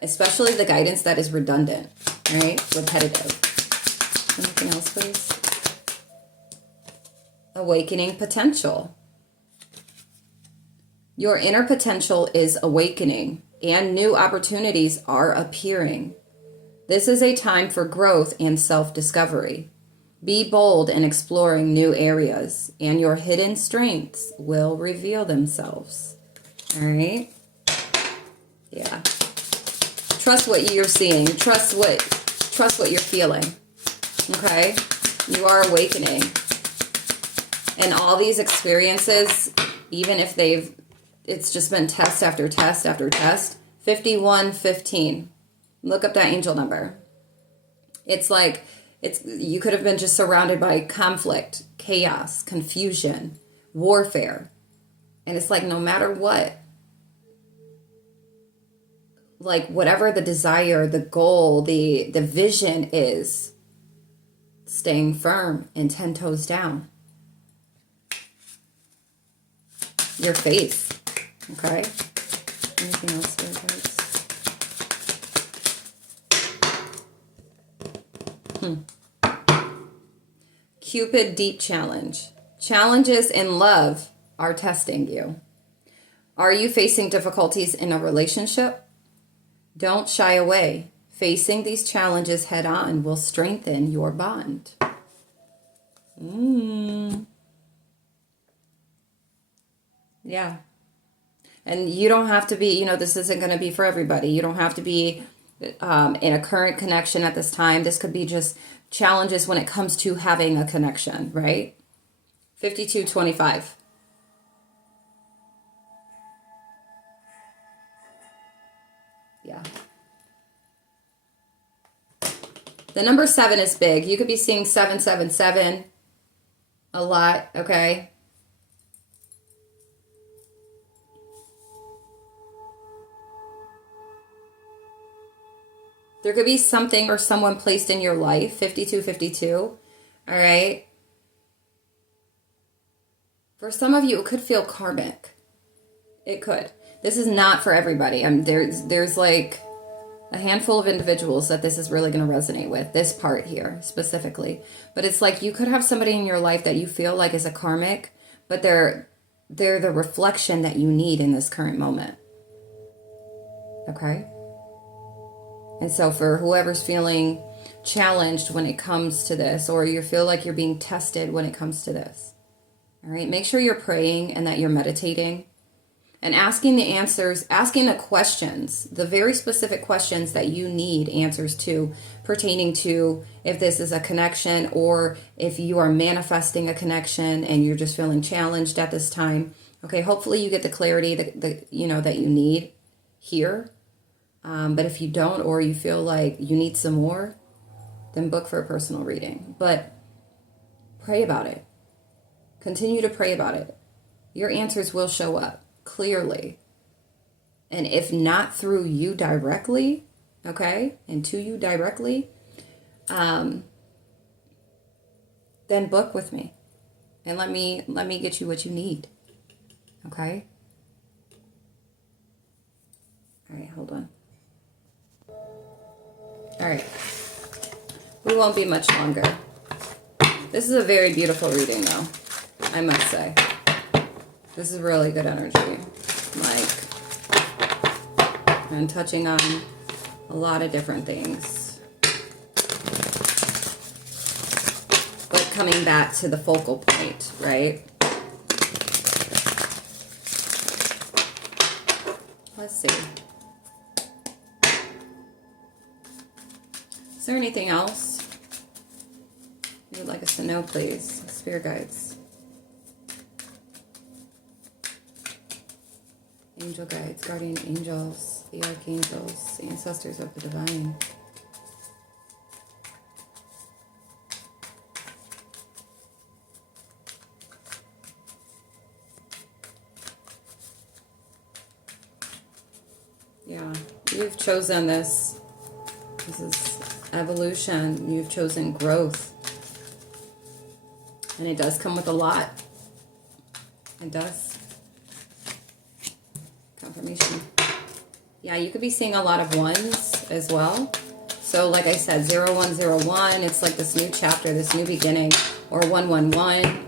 especially the guidance that is redundant, right? Repetitive. Anything else, please? Awakening potential. Your inner potential is awakening, and new opportunities are appearing. This is a time for growth and self-discovery. Be bold in exploring new areas, and your hidden strengths will reveal themselves. All right? Yeah. Trust what you're seeing. Trust what you're feeling. Okay? You are awakening. And all these experiences, even if it's just been test after test after test. 5115. Look up that angel number. It's like, you could have been just surrounded by conflict, chaos, confusion, warfare. And it's like, no matter what, like whatever the desire, the goal, the vision is, staying firm and 10 toes down. Your faith. Okay. Anything else here, guys? Cupid Deep Challenge. Challenges in love are testing you. Are you facing difficulties in a relationship? Don't shy away. Facing these challenges head on will strengthen your bond. Yeah. And you don't have to be, this isn't going to be for everybody. You don't have to be in a current connection at this time. This could be just challenges when it comes to having a connection, right? 5225. Yeah. The number 7 is big. You could be seeing 777 a lot, okay? There could be something or someone placed in your life, 5252, all right? For some of you, it could feel karmic. It could. This is not for everybody. There's like a handful of individuals that this is really going to resonate with, this part here specifically. But it's like you could have somebody in your life that you feel like is a karmic, but they're the reflection that you need in this current moment. Okay? And so for whoever's feeling challenged when it comes to this, or you feel like you're being tested when it comes to this, all right, make sure you're praying and that you're meditating and asking the answers, asking the questions, the very specific questions that you need answers to, pertaining to if this is a connection or if you are manifesting a connection and you're just feeling challenged at this time. Okay, hopefully you get the clarity that you need here. But if you don't, or you feel like you need some more, then book for a personal reading. But pray about it. Continue to pray about it. Your answers will show up clearly. And if not through you directly, okay, and to you directly, then book with me. And let me get you what you need. Okay? All right, hold on. All right, we won't be much longer. This is a very beautiful reading, though, I must say. This is really good energy. I'm touching on a lot of different things. But coming back to the focal point, right? Let's see. Is there anything else you would like us to know, please? Spirit guides. Angel guides, guardian angels, the archangels, the ancestors of the divine. Yeah, you've chosen this. This is evolution. You've chosen growth. And it does come with a lot. It does. Confirmation. Yeah, you could be seeing a lot of ones as well. So like I said, 0101, it's like this new chapter, this new beginning. Or 111.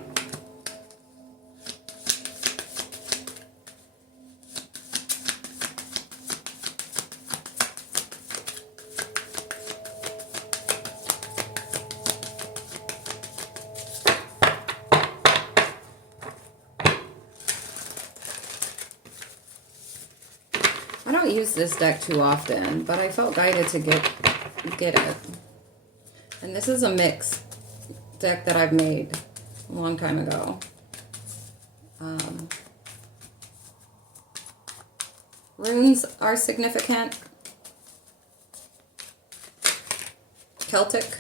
I don't use this deck too often, but I felt guided to get it. And this is a mix deck that I've made a long time ago. Runes are significant. Celtic.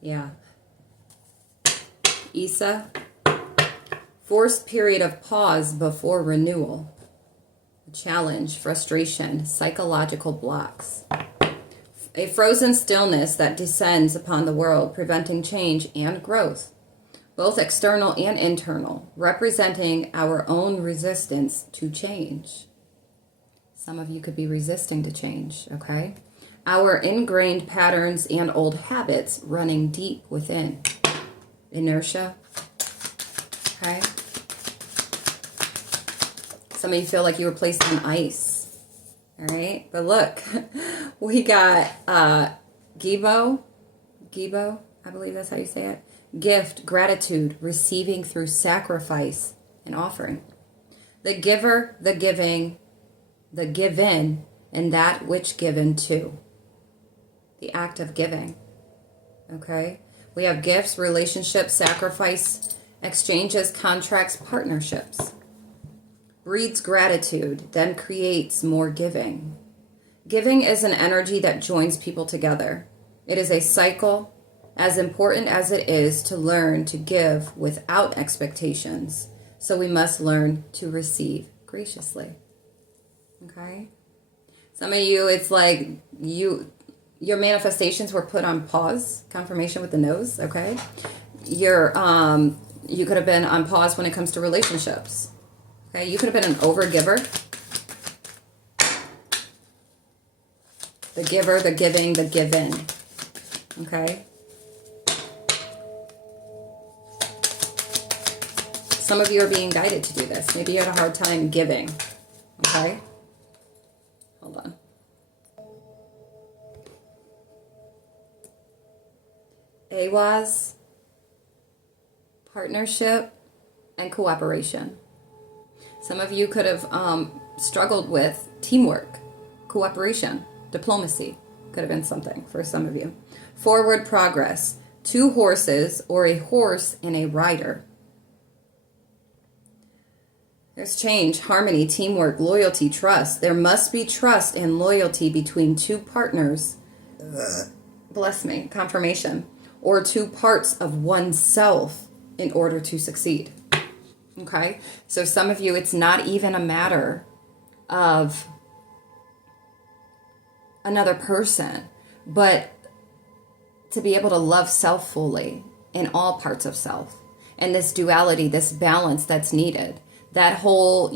Yeah. Isa. Forced period of pause before renewal. Challenge, frustration, psychological blocks. A frozen stillness that descends upon the world, preventing change and growth, both external and internal, representing our own resistance to change. Some of you could be resisting to change, okay? Our ingrained patterns and old habits running deep within. Inertia, okay? Some of you feel like you were placed on ice, all right? But look, we got Gibo, I believe that's how you say it. Gift, gratitude, receiving through sacrifice and offering. The giver, the giving, the given, and that which given to. The act of giving, okay? We have gifts, relationships, sacrifice, exchanges, contracts, partnerships. Breeds gratitude, then creates more giving. Giving is an energy that joins people together. It is a cycle, as important as it is to learn to give without expectations. So we must learn to receive graciously. Okay? Some of you, it's like your manifestations were put on pause. Confirmation with the nose, okay? You could have been on pause when it comes to relationships. Okay, you could have been an overgiver. The giver, the giving, the given. Okay? Some of you are being guided to do this. Maybe you had a hard time giving. Okay? Hold on. AWAS, partnership, and cooperation. Some of you could have struggled with teamwork, cooperation, diplomacy. Could have been something for some of you. Forward progress, 2 horses or a horse and a rider. There's change, harmony, teamwork, loyalty, trust. There must be trust and loyalty between 2 partners. Bless me, confirmation. Or 2 parts of oneself in order to succeed. Okay? So some of you, it's not even a matter of another person, but to be able to love self fully in all parts of self. And this duality, this balance that's needed. That whole,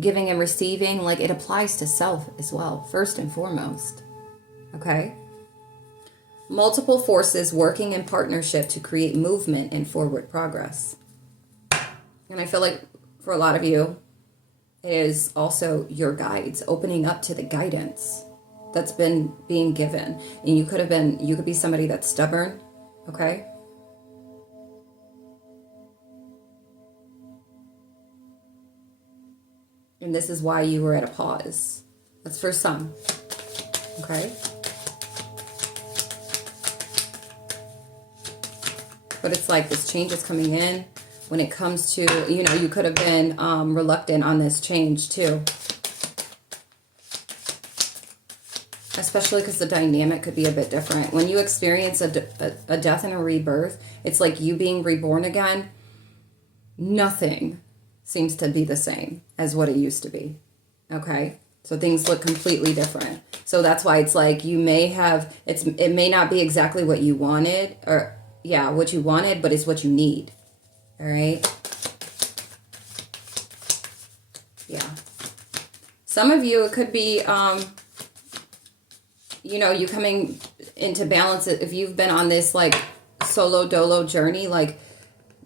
giving and receiving, like it applies to self as well, first and foremost. Okay? Multiple forces working in partnership to create movement and forward progress. And I feel like for a lot of you, it is also your guides, opening up to the guidance that's been being given. And you could be somebody that's stubborn, okay? And this is why you were at a pause. That's for some. Okay? But it's like this change is coming in. When it comes to, you know, you could have been reluctant on this change too. Especially because the dynamic could be a bit different. When you experience a death and a rebirth, it's like you being reborn again. Nothing seems to be the same as what it used to be. Okay? So things look completely different. So that's why it's like you may have, it may not be exactly what you wanted, or yeah, what you wanted, but it's what you need. All right? Yeah. Some of you, it could be, you know, you coming into balance. If you've been on this like solo dolo journey, like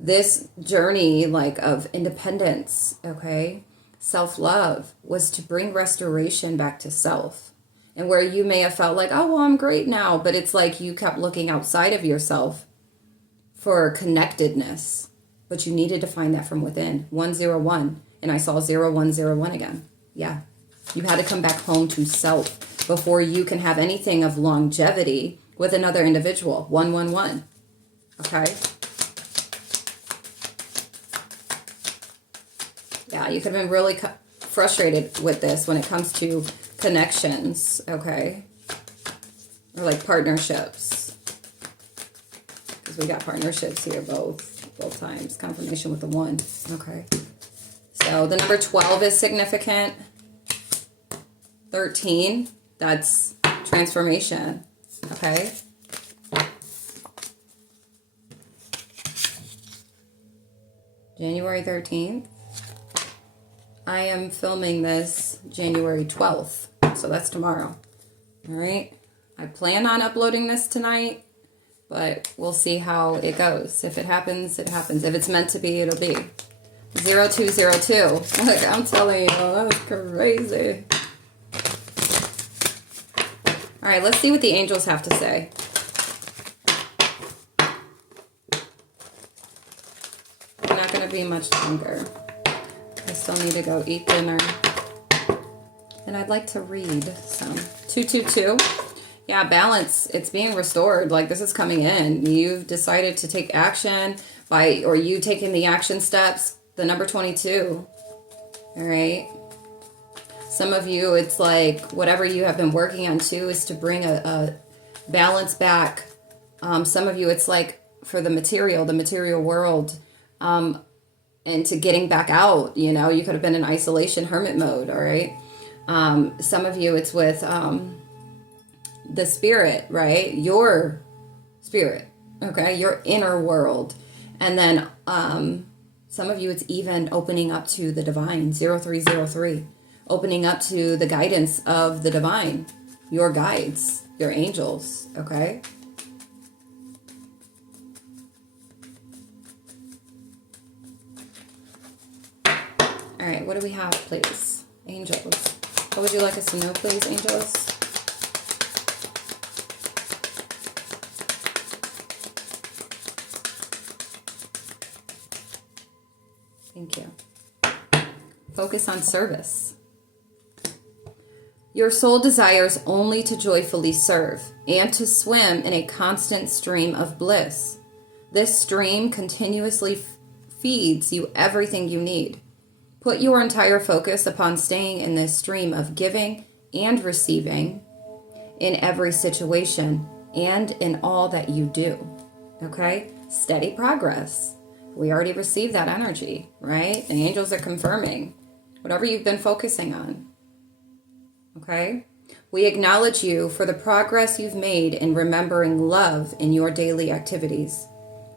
this journey like of independence, okay, self-love was to bring restoration back to self. And where you may have felt like, oh, well, I'm great now, but it's like you kept looking outside of yourself for connectedness, but you needed to find that from within. 101, and I saw 0101 again. Yeah, you had to come back home to self before you can have anything of longevity with another individual. 111. Okay. Yeah, you could have been really frustrated with this when it comes to connections, okay? Or like partnerships. Because we got partnerships here both times. Confirmation with the 1, okay? So the number 12 is significant. 13, that's transformation, okay? January 13th. I am filming this January 12th, so that's tomorrow. All right. I plan on uploading this tonight, but we'll see how it goes. If it happens, it happens. If it's meant to be, it'll be. 0202. Like, I'm telling you, that was crazy. All right, let's see what the angels have to say. We're not going to be much longer. I still need to go eat dinner. And I'd like to read some. 222. Yeah, balance. It's being restored. Like, this is coming in. You've decided to take action or you taking the action steps. The number 22. All right. Some of you, it's like whatever you have been working on too is to bring a balance back. Some of you, it's like for the material world. And to getting back out, you know, you could have been in isolation, hermit mode, all right? Some of you, it's with the spirit, right? Your spirit, okay? Your inner world. And then some of you, it's even opening up to the divine, 0303. Opening up to the guidance of the divine, your guides, your angels, okay? All right, what do we have, please? Angels. What would you like us to know, please, angels? Thank you. Focus on service. Your soul desires only to joyfully serve and to swim in a constant stream of bliss. This stream continuously feeds you everything you need. Put your entire focus upon staying in this stream of giving and receiving in every situation and in all that you do. Okay? Steady progress. We already received that energy, right? The angels are confirming whatever you've been focusing on. Okay? We acknowledge you for the progress you've made in remembering love in your daily activities.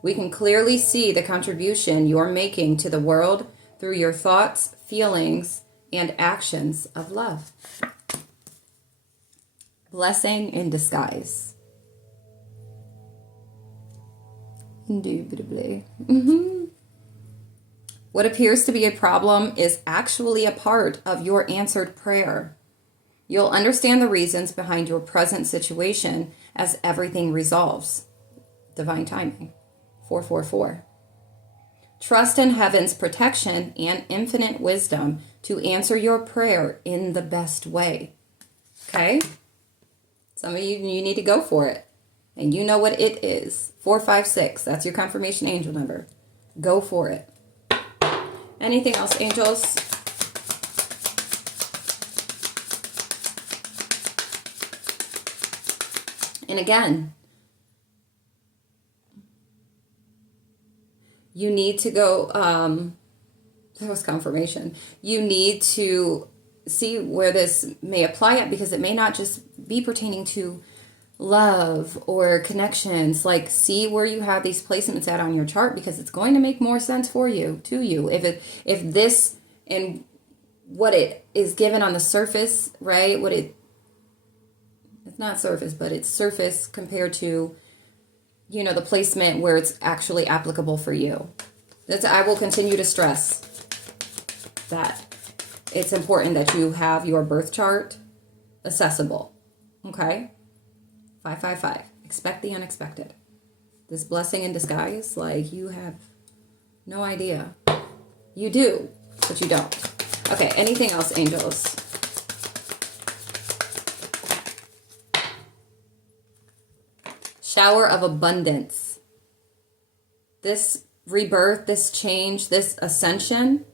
We can clearly see the contribution you're making to the world through your thoughts, feelings, and actions of love. Blessing in disguise. Indubitably. What appears to be a problem is actually a part of your answered prayer. You'll understand the reasons behind your present situation as everything resolves. Divine timing. 444. Trust in heaven's protection and infinite wisdom to answer your prayer in the best way. Okay? Some of you need to go for it. And you know what it is. 456. That's your confirmation angel number. Go for it. Anything else, angels? And again, you need to go, that was confirmation. You need to see where this may apply at, because it may not just be pertaining to love or connections. Like, see where you have these placements at on your chart, because it's going to make more sense for you, to you. If this and what it is given on the surface, right? It's not surface, but it's surface compared to, the placement where it's actually applicable for you. I will continue to stress that it's important that you have your birth chart accessible. Okay? 555. Expect the unexpected. This blessing in disguise, like, you have no idea. You do, but you don't. Okay, anything else, angels? Shower of abundance. This rebirth, this change, this ascension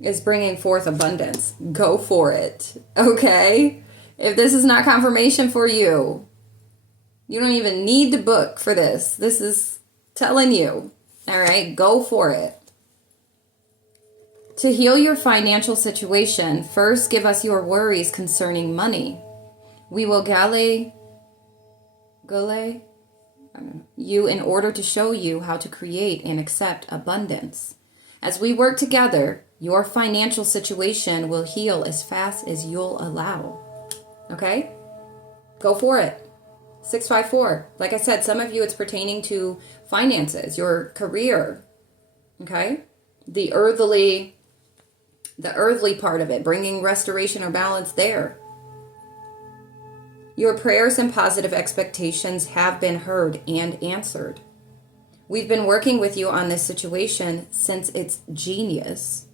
is bringing forth abundance. Go for it, okay? If this is not confirmation for you, you don't even need to book for this. This is telling you, all right? Go for it. To heal your financial situation, first give us your worries concerning money. We will gale you in order to show you how to create and accept abundance. As we work together, your financial situation will heal as fast as you'll allow. Okay? Go for it. 654. Like I said, some of you it's pertaining to finances, your career. Okay? The earthly part of it, bringing restoration or balance there. Your prayers and positive expectations have been heard and answered. We've been working with you on this situation since its genius,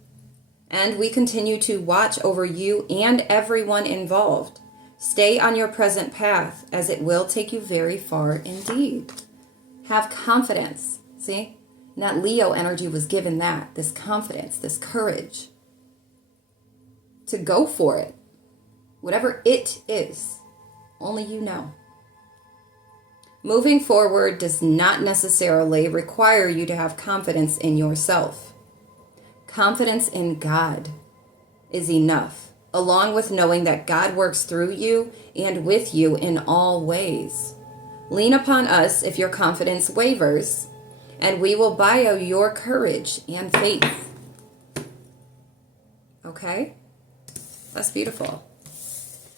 and we continue to watch over you and everyone involved. Stay on your present path, as it will take you very far indeed. Have confidence. See? And that Leo energy was given that, this confidence, this courage to go for it. Whatever it is. Only you know. Moving forward does not necessarily require you to have confidence in yourself. Confidence in God is enough, along with knowing that God works through you and with you in all ways. Lean upon us if your confidence wavers, and we will bio your courage and faith. Okay? That's beautiful.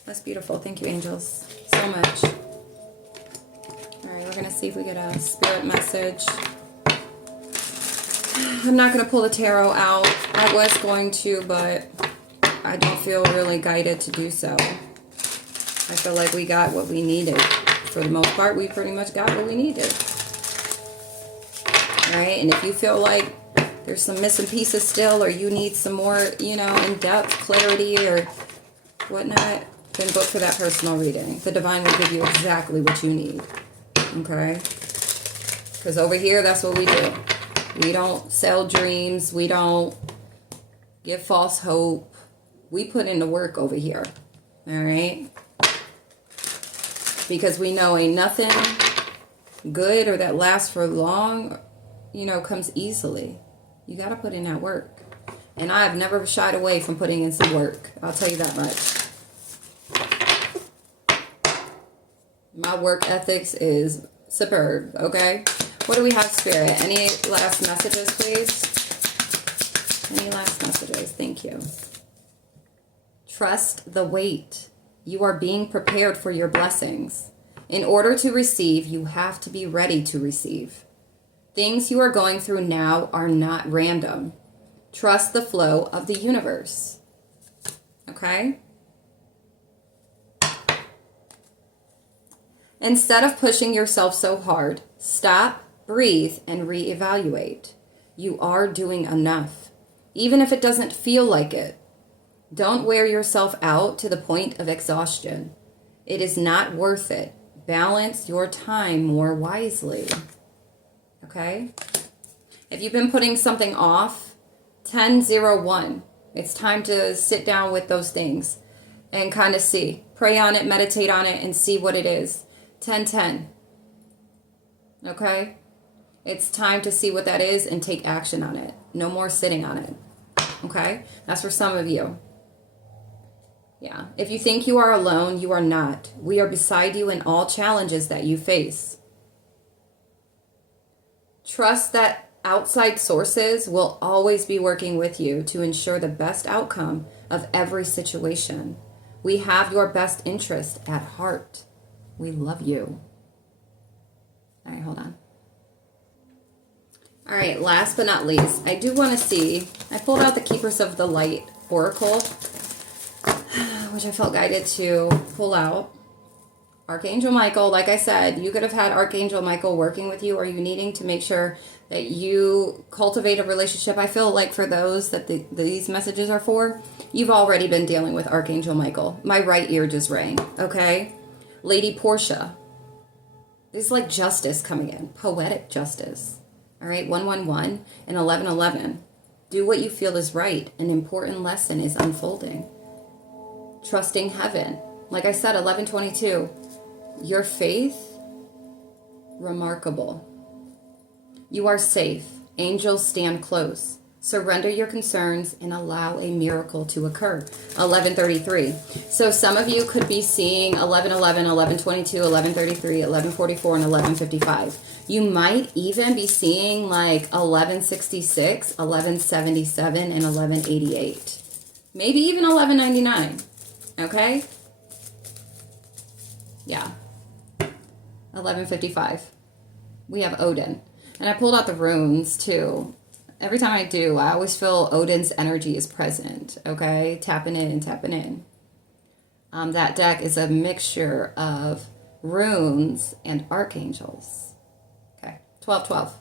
That's beautiful. Thank you, angels, so much. All right, we're going to see if we get a spirit message. I'm not going to pull the tarot out. I was going to, but I don't feel really guided to do so. I feel like we got what we needed. For the most part, we pretty much got what we needed. All right, and if you feel like there's some missing pieces still, or you need some more, in-depth clarity or whatnot, then book for that personal reading. The divine will give you exactly what you need. Okay? Because over here, that's what we do. We don't sell dreams. We don't give false hope. We put in the work over here. All right? Because we know ain't nothing good or that lasts for long, comes easily. You got to put in that work. And I have never shied away from putting in some work. I'll tell you that much. My work ethics is superb, okay? What do we have, Spirit? Any last messages, please? Any last messages? Thank you. Trust the wait. You are being prepared for your blessings. In order to receive, you have to be ready to receive. Things you are going through now are not random. Trust the flow of the universe. Okay? Instead of pushing yourself so hard, stop, breathe, and reevaluate. You are doing enough, even if it doesn't feel like it. Don't wear yourself out to the point of exhaustion. It is not worth it. Balance your time more wisely. Okay? If you've been putting something off, 1001. It's time to sit down with those things and kind of see. Pray on it, meditate on it, and see what it is. 1010. Okay? It's time to see what that is and take action on it. No more sitting on it. Okay? That's for some of you. Yeah. If you think you are alone, you are not. We are beside you in all challenges that you face. Trust that outside sources will always be working with you to ensure the best outcome of every situation. We have your best interest at heart. We love you. All right, hold on. All right, last but not least, I do want to see, I pulled out the Keepers of the Light Oracle, which I felt guided to pull out. Archangel Michael, like I said, you could have had Archangel Michael working with you, or you needing to make sure that you cultivate a relationship. I feel like for those that these messages are for, you've already been dealing with Archangel Michael. My right ear just rang, okay? Lady Portia. There's like justice coming in, poetic justice. All right, 111 and 1111. Do what you feel is right. An important lesson is unfolding. Trusting heaven. Like I said, 1122. Your faith, remarkable. You are safe. Angels stand close. Surrender your concerns and allow a miracle to occur. 1133. So some of you could be seeing 1111, 1122, 1133, 1144, and 1155. You might even be seeing like 1166, 1177, and 1188. Maybe even 1199. Okay? Yeah. 1155. We have Odin. And I pulled out the runes too. Every time I do, I always feel Odin's energy is present. Okay? Tapping in and tapping in. That deck is a mixture of runes and archangels. Okay. 1212.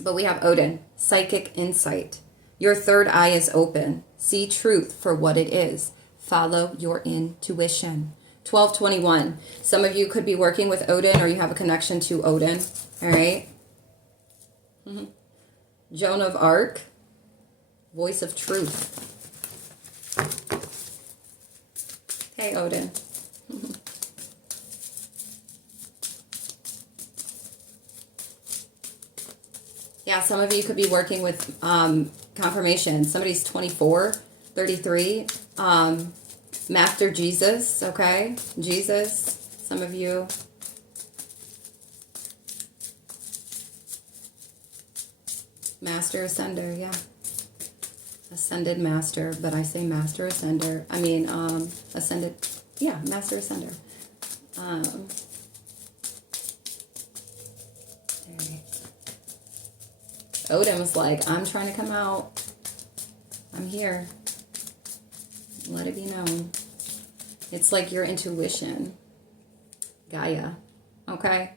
But we have Odin. Psychic insight. Your third eye is open. See truth for what it is. Follow your intuition. 1221. Some of you could be working with Odin, or you have a connection to Odin. All right. Joan of Arc. Voice of truth. Hey, Odin. Yeah, some of you could be working with confirmation. Somebody's 24, 33. Master Jesus, okay? Jesus, some of you. Master Ascender, yeah. Ascended Master, but I say Master Ascender. I mean, Ascended, yeah, Master Ascender. Odin was like, I'm trying to come out. I'm here. Let it be known. It's like your intuition. Gaia. Okay?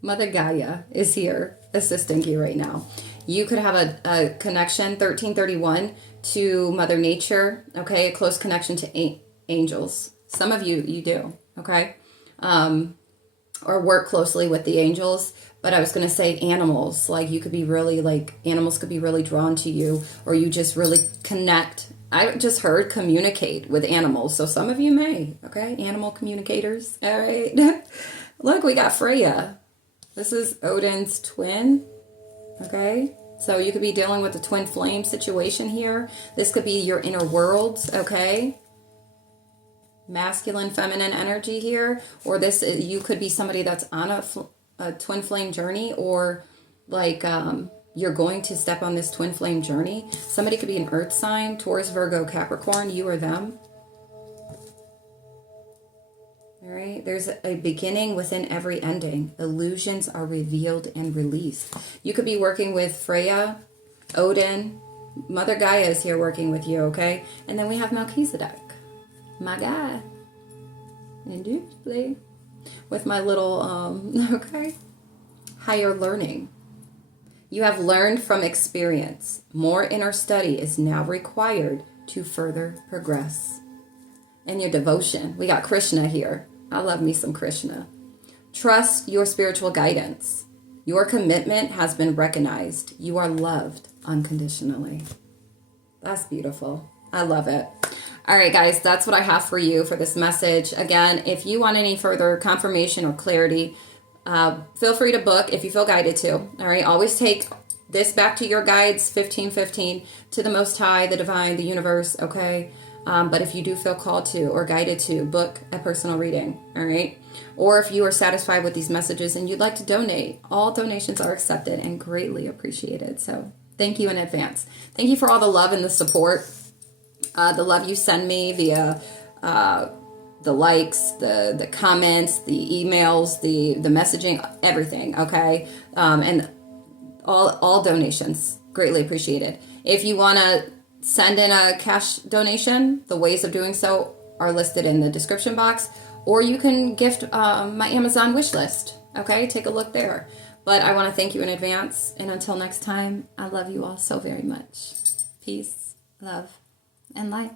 Mother Gaia is here assisting you right now. You could have a connection, 1331, to Mother Nature. Okay? A close connection to angels. Some of you do. Okay? Or work closely with the angels. But I was going to say animals. Like you could be really like, animals could be really drawn to you. Or you just really connect. I just heard communicate with animals. So some of you may. Okay? Animal communicators. All right. Look, we got Freya. This is Odin's twin. Okay? So you could be dealing with the twin flame situation here. This could be your inner worlds. Okay? Masculine, feminine energy here. Or this, you could be somebody that's on a twin flame journey. Or like... you're going to step on this twin flame journey. Somebody could be an earth sign, Taurus, Virgo, Capricorn, you or them. All right. There's a beginning within every ending. Illusions are revealed and released. You could be working with Freya, Odin. Mother Gaia is here working with you, okay? And then we have Melchizedek. My guy. Indubitably. With my little, okay, higher learning. You have learned from experience. More inner study is now required to further progress. In your devotion, we got Krishna here. I love me some Krishna. Trust your spiritual guidance. Your commitment has been recognized. You are loved unconditionally. That's beautiful. I love it. All right, guys, that's what I have for you for this message. Again, if you want any further confirmation or clarity, feel free to book if you feel guided to. All right, always take this back to your guides, 1515, to the Most High, the Divine, the Universe, okay? But if you do feel called to or guided to, book a personal reading, all right? Or if you are satisfied with these messages and you'd like to donate, all donations are accepted and greatly appreciated. So thank you in advance. Thank you for all the love and the support, the love you send me via the likes, the comments, the emails, the messaging, everything, okay? And all donations, greatly appreciated. If you want to send in a cash donation, the ways of doing so are listed in the description box, or you can gift my Amazon wish list, okay? Take a look there. But I want to thank you in advance, and until next time, I love you all so very much. Peace, love, and light.